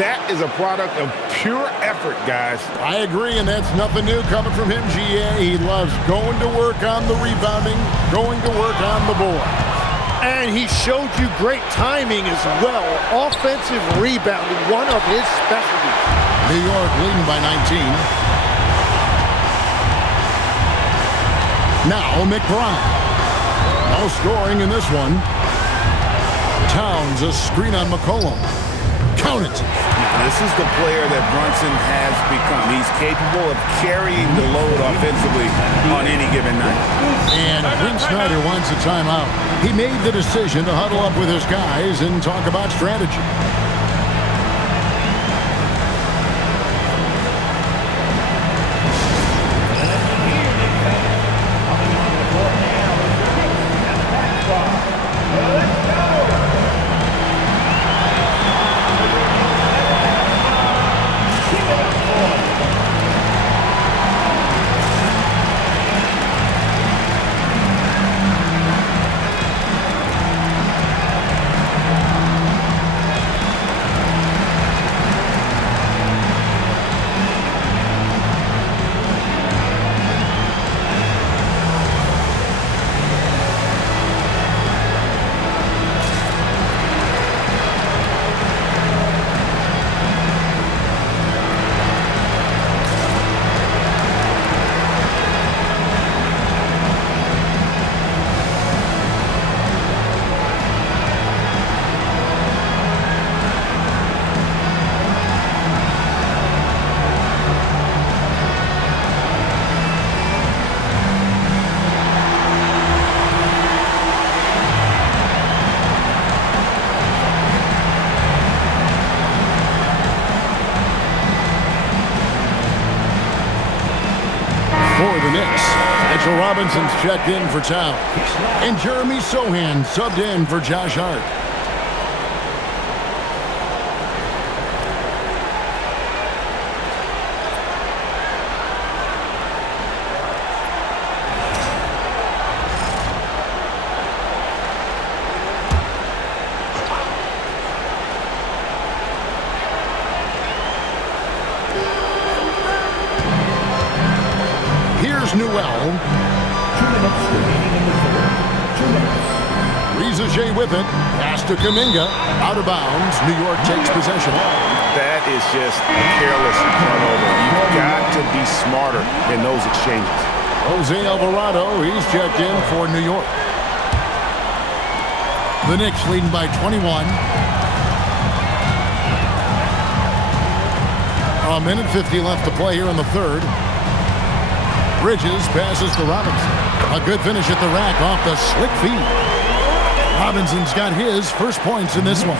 That is a product of pure effort, guys. I agree, and that's nothing new coming from him, GA. He loves going to work on the rebounding, going to work on the board. And he showed you great timing as well. Offensive rebounding, one of his specialties. New York leading by 19. Now McBride. No scoring in this one. Towns a screen on McCollum. Count it. This is the player that Brunson has become. He's capable of carrying the load offensively on any given night. And Quinn Snyder wants a timeout. He made the decision to huddle up with his guys and talk about strategy. Robinson's checked in for Town. And Jeremy Sohan subbed in for Josh Hart. Here's Newell. 2 minutes remaining in the third. 2 minutes. Riza with it. Pass to Kuminga. Out of bounds. New York takes possession. That is just a careless turnover. You've got to be smarter in those exchanges. Jose Alvarado, he's checked in for New York. The Knicks leading by 21. A minute 50 left to play here in the third. Bridges passes to Robinson. A good finish at the rack off the slick feed. Robinson's got his first points in this one.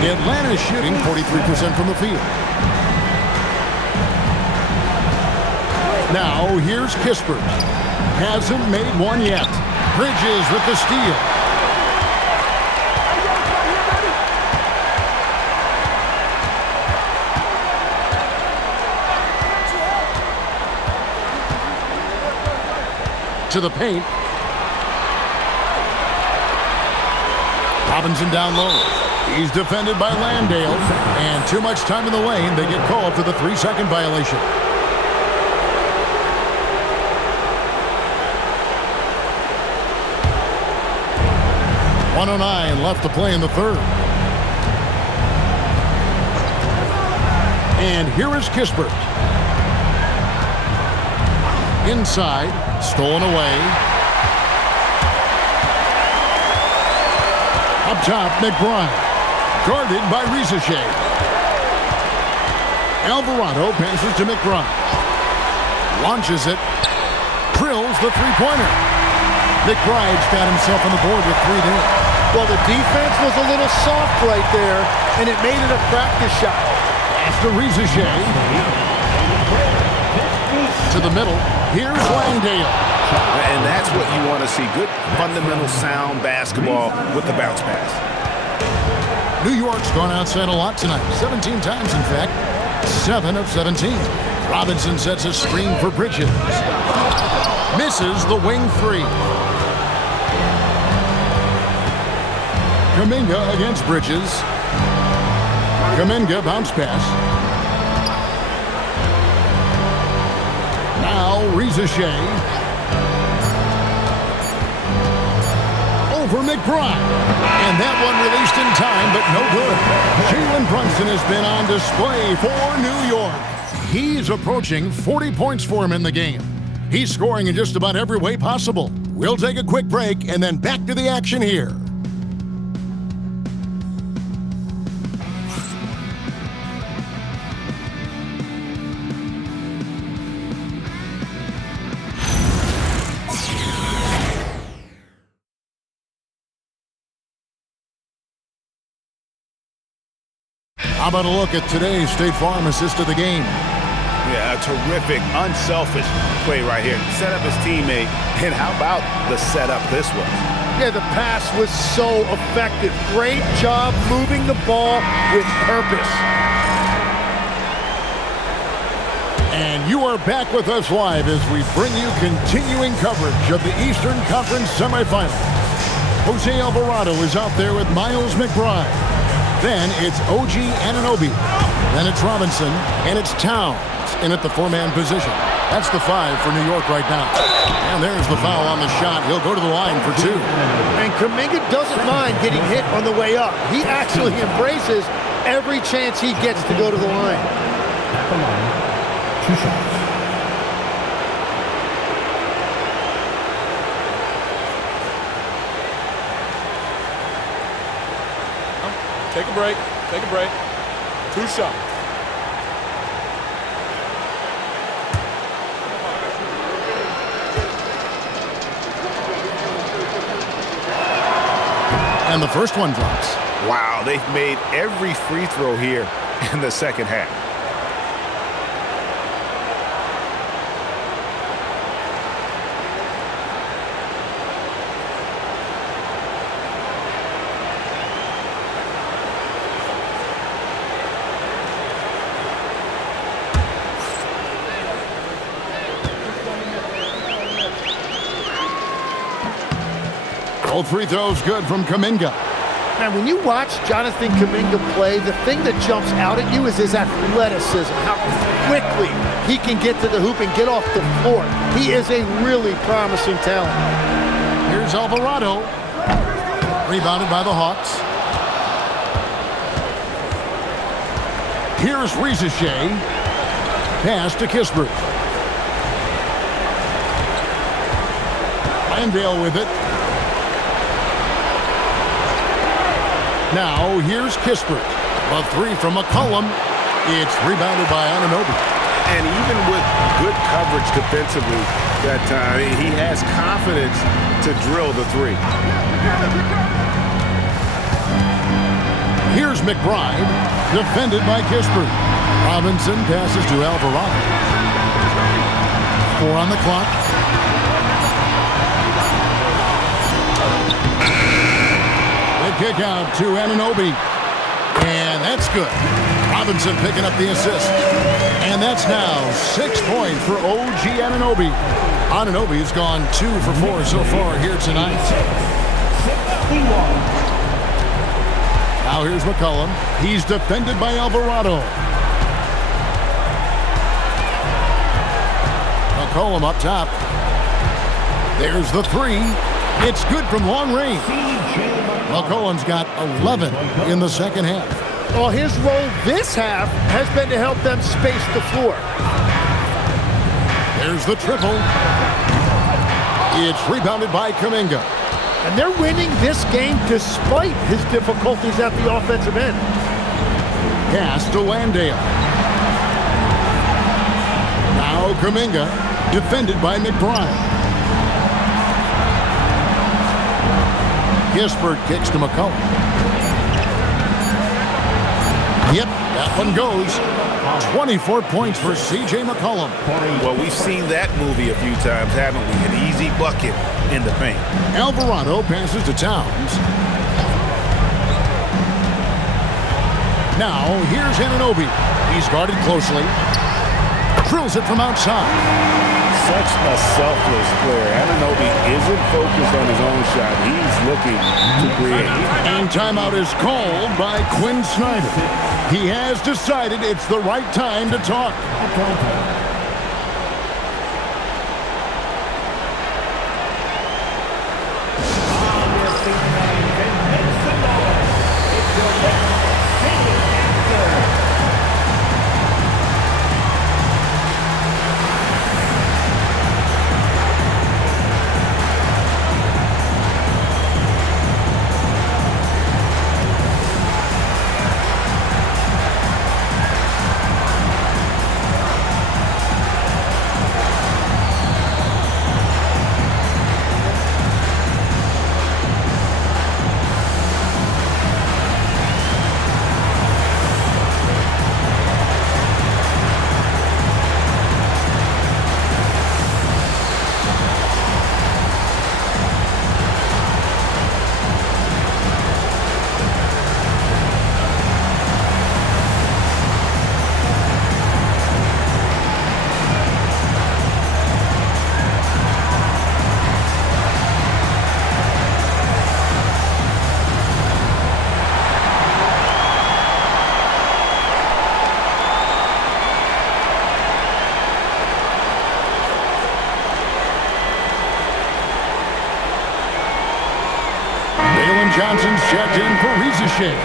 Atlanta's shooting 43% from the field. Now here's Kispert. Hasn't made one yet. Bridges with the steal. To the paint. Robinson down low. He's defended by Landale. And too much time in the lane. They get called for the 3-second violation. .109 left to play in the third. And here is Kispert. Inside. Stolen away. Up top, McBride. Guarded by Riza. Alvarado passes to McBride. Launches it. Drills the three-pointer. McBride's got himself on the board with 3 there. Well, the defense was a little soft right there, and it made it a practice shot. After Riza. To the middle. Here's Landale. And that's what you want to see. Good, fundamental, sound basketball with the bounce pass. New York's gone outside a lot tonight. 17 times, in fact. 7 of 17. Robinson sets a screen for Bridges. Misses the wing 3. Kuminga against Bridges. Kuminga bounce pass. Now Riza. Over McBride. And that one released in time, but no good. Jalen Brunson has been on display for New York. He's approaching 40 points for him in the game. He's scoring in just about every way possible. We'll take a quick break and then back to the action here. How about a look at today's State Farm assist of the game? Yeah, a terrific, unselfish play right here. Set up his teammate, and how about the setup this was? Yeah, the pass was so effective. Great job moving the ball with purpose. And you are back with us live as we bring you continuing coverage of the Eastern Conference semifinals. Jose Alvarado is out there with Miles McBride. Then it's OG Anunoby. Then it's Robinson. And it's Towns in at the 4-man position. That's the 5 for New York right now. And there's the foul on the shot. He'll go to the line for 2. And Kuminga doesn't mind getting hit on the way up. He actually embraces every chance he gets to go to the line. At the line, 2 shots. Take a break. Take a break. 2 shots. And the first one drops. Wow, they've made every free throw here in the second half. Both free throws good from Kuminga. Man, when you watch Jonathan Kuminga play, the thing that jumps out at you is his athleticism, how quickly he can get to the hoop and get off the floor. He is a really promising talent. Here's Alvarado. Rebounded by the Hawks. Here's Rizachet. Pass to Kispert. Landale with it. Now here's Kispert. A three from McCollum. It's rebounded by Anunoby. And even with good coverage defensively that time, he has confidence to drill the three. Here's McBride, defended by Kispert. Robinson passes to Alvarado. 4 on the clock. The kick out to Anunoby. And that's good. Robinson picking up the assist. And that's now 6 points for OG Anunoby. Anunoby has gone 2 for 4 so far here tonight. Now here's McCollum. He's defended by Alvarado. McCollum up top. There's the three. It's good from long range. McCollum's got 11 in the second half. Well, his role this half has been to help them space the floor. There's the triple. It's rebounded by Kuminga. And they're winning this game despite his difficulties at the offensive end. Pass to Landale. Now Kuminga, defended by McBride. Kispert kicks to McCollum. Yep, that one goes. 24 points for C.J. McCollum. Well, we've seen that movie a few times, haven't we? An easy bucket in the paint. Alvarado passes to Towns. Now, here's Anunoby. He's guarded closely. Drills it from outside. Such a selfless player. Anunoby isn't focused on his own shot. He's looking to create. And timeout is called by Quinn Snyder. He has decided it's the right time to talk. Johnson's checked in for Rizachet.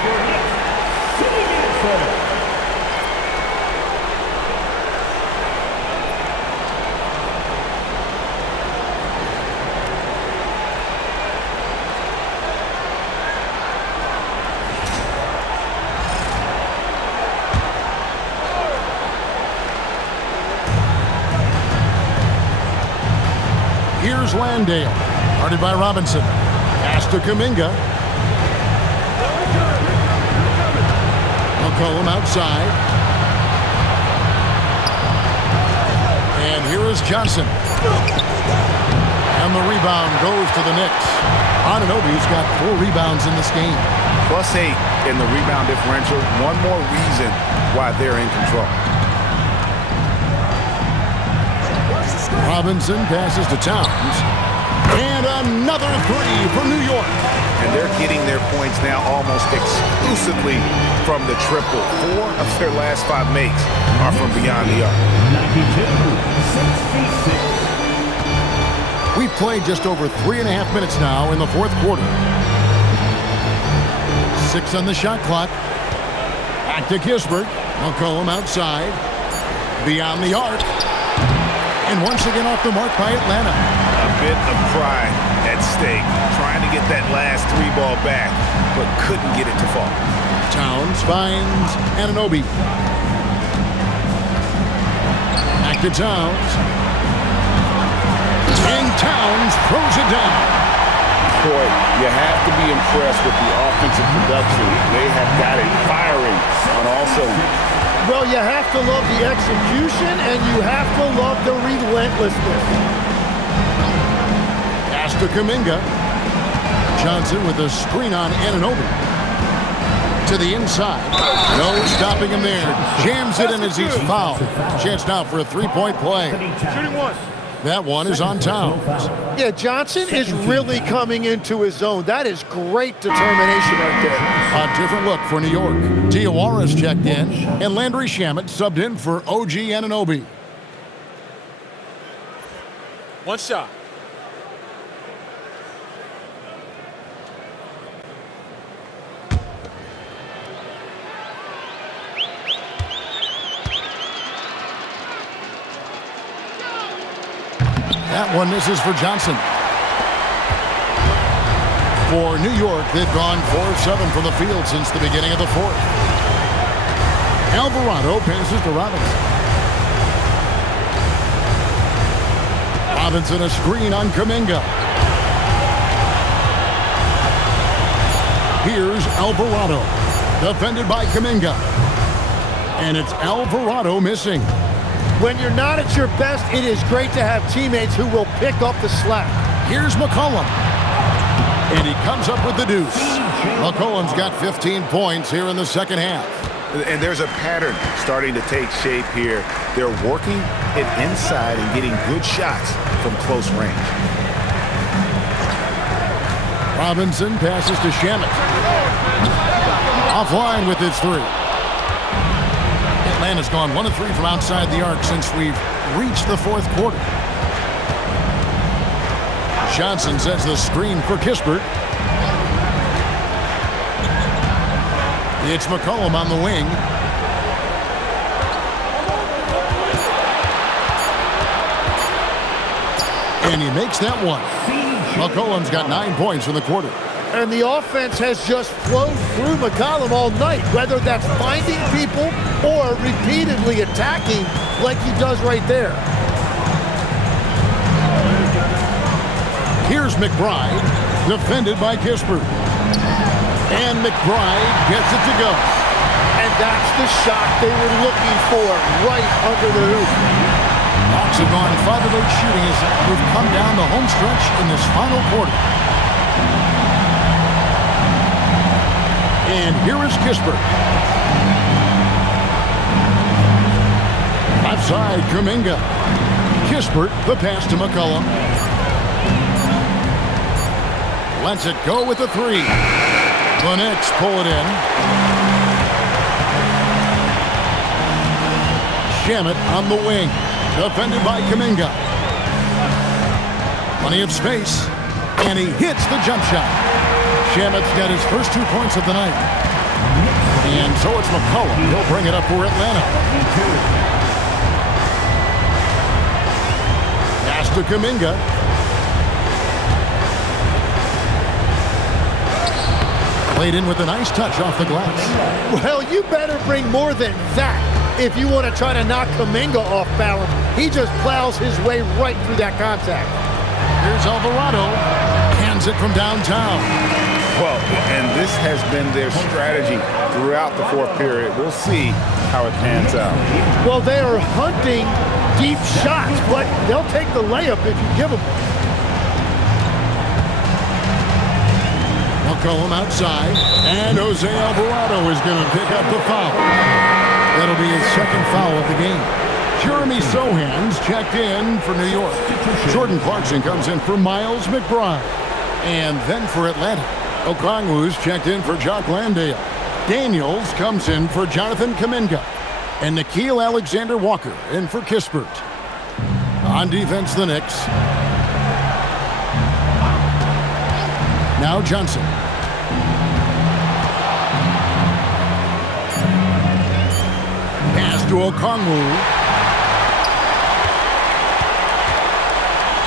Here's Landale, guarded by Robinson. Pass to Kuminga. McCollum outside. And here is Johnson. And the rebound goes to the Knicks. Anunoby's got 4 rebounds in this game. +8 in the rebound differential. One more reason why they're in control. Robinson passes to Towns. And another 3 for New York. 1. And they're getting their points now almost exclusively from the triple. 4 of their last 5 makes are from beyond the arc. 92-66. We've played just over 3.5 minutes now in the fourth quarter. 6 on the shot clock. Back to Kispert. McCollum outside. Beyond the arc. And once again off the mark by Atlanta. A bit of pride at stake. Trying to get that last 3 ball back, but couldn't get it to fall. Towns finds Anunoby. Back to Towns. And Towns throws it down. Boy, you have to be impressed with the offensive production. They have got it firing on all cylinders. Well, you have to love the execution, and you have to love the relentlessness. Pass to Kuminga. Johnson with a screen on Anunoby. To the inside. No stopping him there. Jams it in as he's fouled. Chance now for a three-point play. Shooting 1. That one is on Towns. Yeah, Johnson is really coming into his zone. That is great determination right there. A different look for New York. Diawara's checked in, and Landry Shamet subbed in for OG Anunoby. 1 shot. That one misses for Johnson. For New York, they've gone 4 of 7 from the field since the beginning of the fourth. Alvarado passes to Robinson. Robinson a screen on Kuminga. Here's Alvarado. Defended by Kuminga. And it's Alvarado missing. When you're not at your best, it is great to have teammates who will pick up the slack. Here's McCollum. And he comes up with the deuce. McCollum's got 15 points here in the second half. And there's a pattern starting to take shape here. They're working it inside and getting good shots from close range. Robinson passes to Shamet. Offline with his 3. Atlanta's gone 1 of 3 from outside the arc since we've reached the fourth quarter. Johnson sets the screen for Kispert. It's McCollum on the wing. And he makes that one. McCollum's got 9 points in the quarter. And the offense has just flowed through McCollum all night, whether that's finding people or repeatedly attacking like he does right there. Here's McBride, defended by Kispert. And McBride gets it to go. And that's the shot they were looking for, right under the hoop. Hawks have gone 5 of 8 shooting as we've come down the home stretch in this final quarter. And here is Kispert. Left side, Kuminga. Kispert, the pass to McCollum. Lets it go with the 3. The Knicks pull it in. Shamet on the wing. Defended by Kuminga. Plenty of space. And he hits the jump shot. Shamet's got his first 2 points of the night. And so it's McCollum. He'll bring it up for Atlanta. Pass to Kuminga. Played in with a nice touch off the glass. Well, you better bring more than that if you want to try to knock Kuminga off balance. He just plows his way right through that contact. Here's Alvarado. Hands it from downtown. Well, and this has been their strategy throughout the fourth period. We'll see how it pans out. Well, they are hunting deep shots, but they'll take the layup if you give them. McCollum outside, and Jose Alvarado is going to pick up the foul. That'll be his second foul of the game. Jeremy Sohan's checked in for New York. Jordan Clarkson comes in for Miles McBride. And then for Atlanta, Okongwu's checked in for Jock Landale. Daniels comes in for Jonathan Kuminga. And Nickeil Alexander-Walker in for Kispert. On defense, the Knicks. Now Johnson. Pass to Okongwu.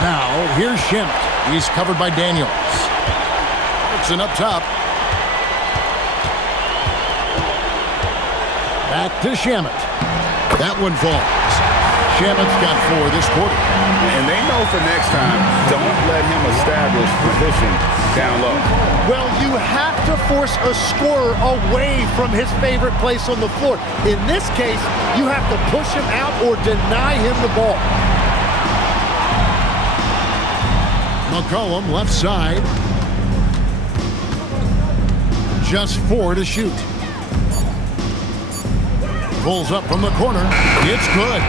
Now here's Shemet. He's covered by Daniels. Clarkson up top. Back to Shemet. That one falls. Shemet's got 4 this quarter. And they know for next time, don't let him establish position down low. Well, you have to force a scorer away from his favorite place on the floor. In this case, you have to push him out or deny him the ball. McCollum left side. Just 4 to shoot. Pulls up from the corner. It's good.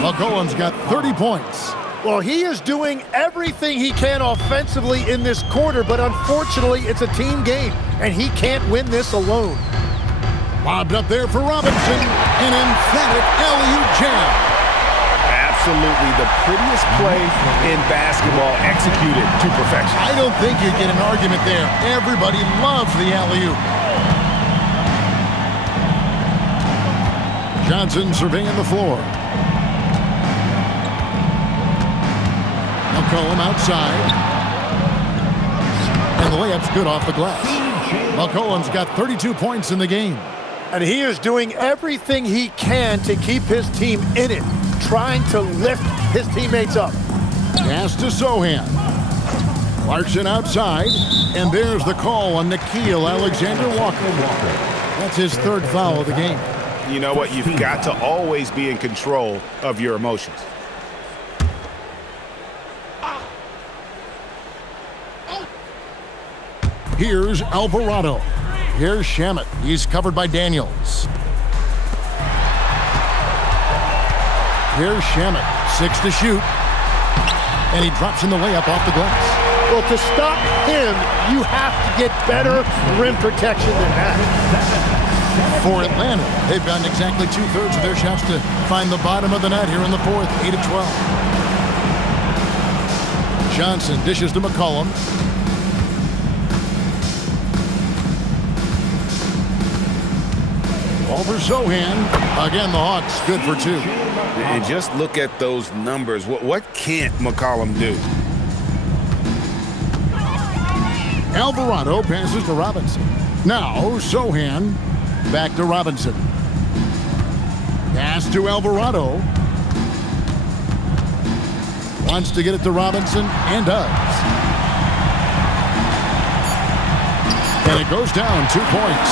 McCollum's got 30 points. Well, he is doing everything he can offensively in this quarter, but unfortunately, it's a team game, and he can't win this alone. Lobbed up there for Robinson. An emphatic alley-oop jam. Absolutely the prettiest play in basketball executed to perfection. I don't think you get an argument there. Everybody loves the alley-oop. Johnson surveying the floor. McCollum outside. And the layup's good off the glass. McCollum's got 32 points in the game. And he is doing everything he can to keep his team in it, trying to lift his teammates up. Pass to Sohan. Clarkson outside. And there's the call on Nickeil Alexander-Walker. That's his 3rd foul of the game. You know what? You've got to always be in control of your emotions. Here's Alvarado. Here's Shemet. He's covered by Daniels. Here's Shemet. 6 to shoot. And he drops in the layup off the glass. Well, to stop him, you have to get better rim protection than that. For Atlanta, they've gotten exactly 2/3 of their shots to find the bottom of the net here in the 4th, 8 of 12. Johnson dishes to McCollum. Over Sohan. Again, the Hawks good for 2. And just look at those numbers. What can't McCollum do? Alvarado passes to Robinson. Now Sohan. Back to Robinson. Pass to Alvarado. Wants to get it to Robinson, and does. And it goes down 2 points.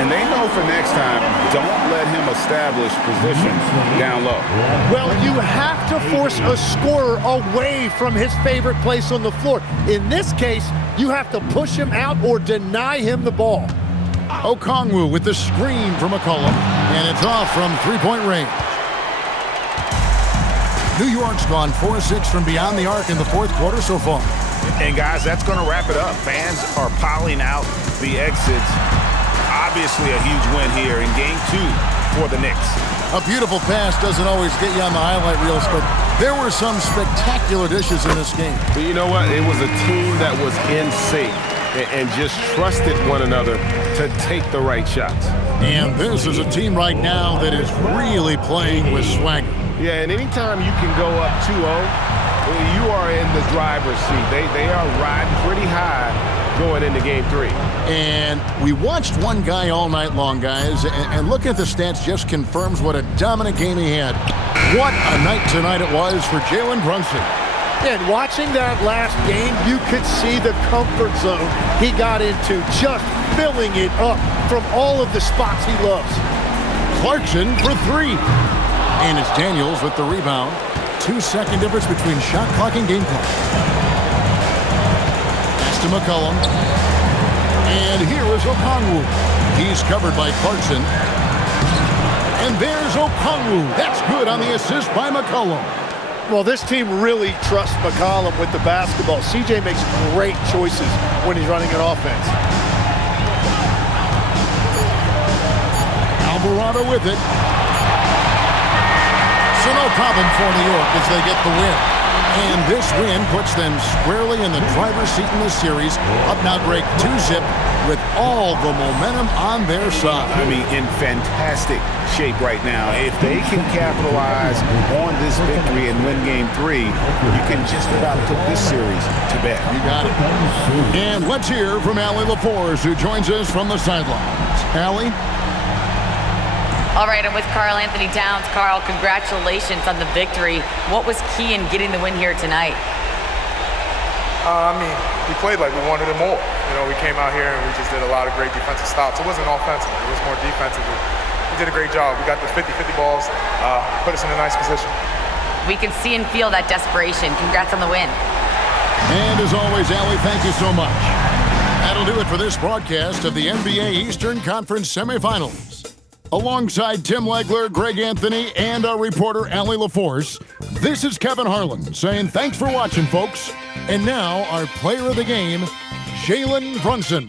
And they know for next time, don't let him establish position down low. Well, you have to force a scorer away from his favorite place on the floor. In this case, you have to push him out or deny him the ball. Okongwu with the screen from McCollum, and it's off from 3-point range. New York's gone 4-6 from beyond the arc in the 4th quarter so far. And guys, that's going to wrap it up. Fans are piling out the exits. Obviously a huge win here in Game 2 for the Knicks. A beautiful pass doesn't always get you on the highlight reels, but there were some spectacular dishes in this game. But you know what? It was a team that was in sync and just trusted one another to take the right shots. And this is a team right now that is really playing with swagger. Yeah, and anytime you can go up 2-0, you are in the driver's seat. They are riding pretty high going into Game 3. And we watched one guy all night long, guys, and looking at the stats just confirms what a dominant game he had. What a night tonight it was for Jalen Brunson. And watching that last game, you could see the comfort zone he got into, just filling it up from all of the spots he loves. Clarkson for 3. And it's Daniels with the rebound. 2-second difference between shot clock and game clock. Pass to McCollum. And here is Okongwu. He's covered by Clarkson. And there's Okongwu. That's good on the assist by McCollum. Well, this team really trusts McCollum with the basketball. CJ makes great choices when he's running an offense. Alvarado with it. So no problem for New York as they get the win. And this win puts them squarely in the driver's seat in the series. Up now, Greg, 2-zip with all the momentum on their side. I mean, in fantastic shape right now. If they can capitalize on this victory and win Game 3, you can just about put this series to bed. You got it. And let's hear from Allie LaForce, who joins us from the sidelines. Allie? All right, I'm with Karl Anthony Towns. Karl, congratulations on the victory. What was key in getting the win here tonight? We played like we wanted it more. We came out here and we just did a lot of great defensive stops. It wasn't offensive. It was more defensive. We did a great job. We got the 50-50 balls, put us in a nice position. We can see and feel that desperation. Congrats on the win. And as always, Allie, thank you so much. That'll do it for this broadcast of the NBA Eastern Conference Semifinals. Alongside Tim Legler, Greg Anthony, and our reporter, Allie LaForce, this is Kevin Harlan saying thanks for watching, folks. And now, our player of the game, Jalen Brunson.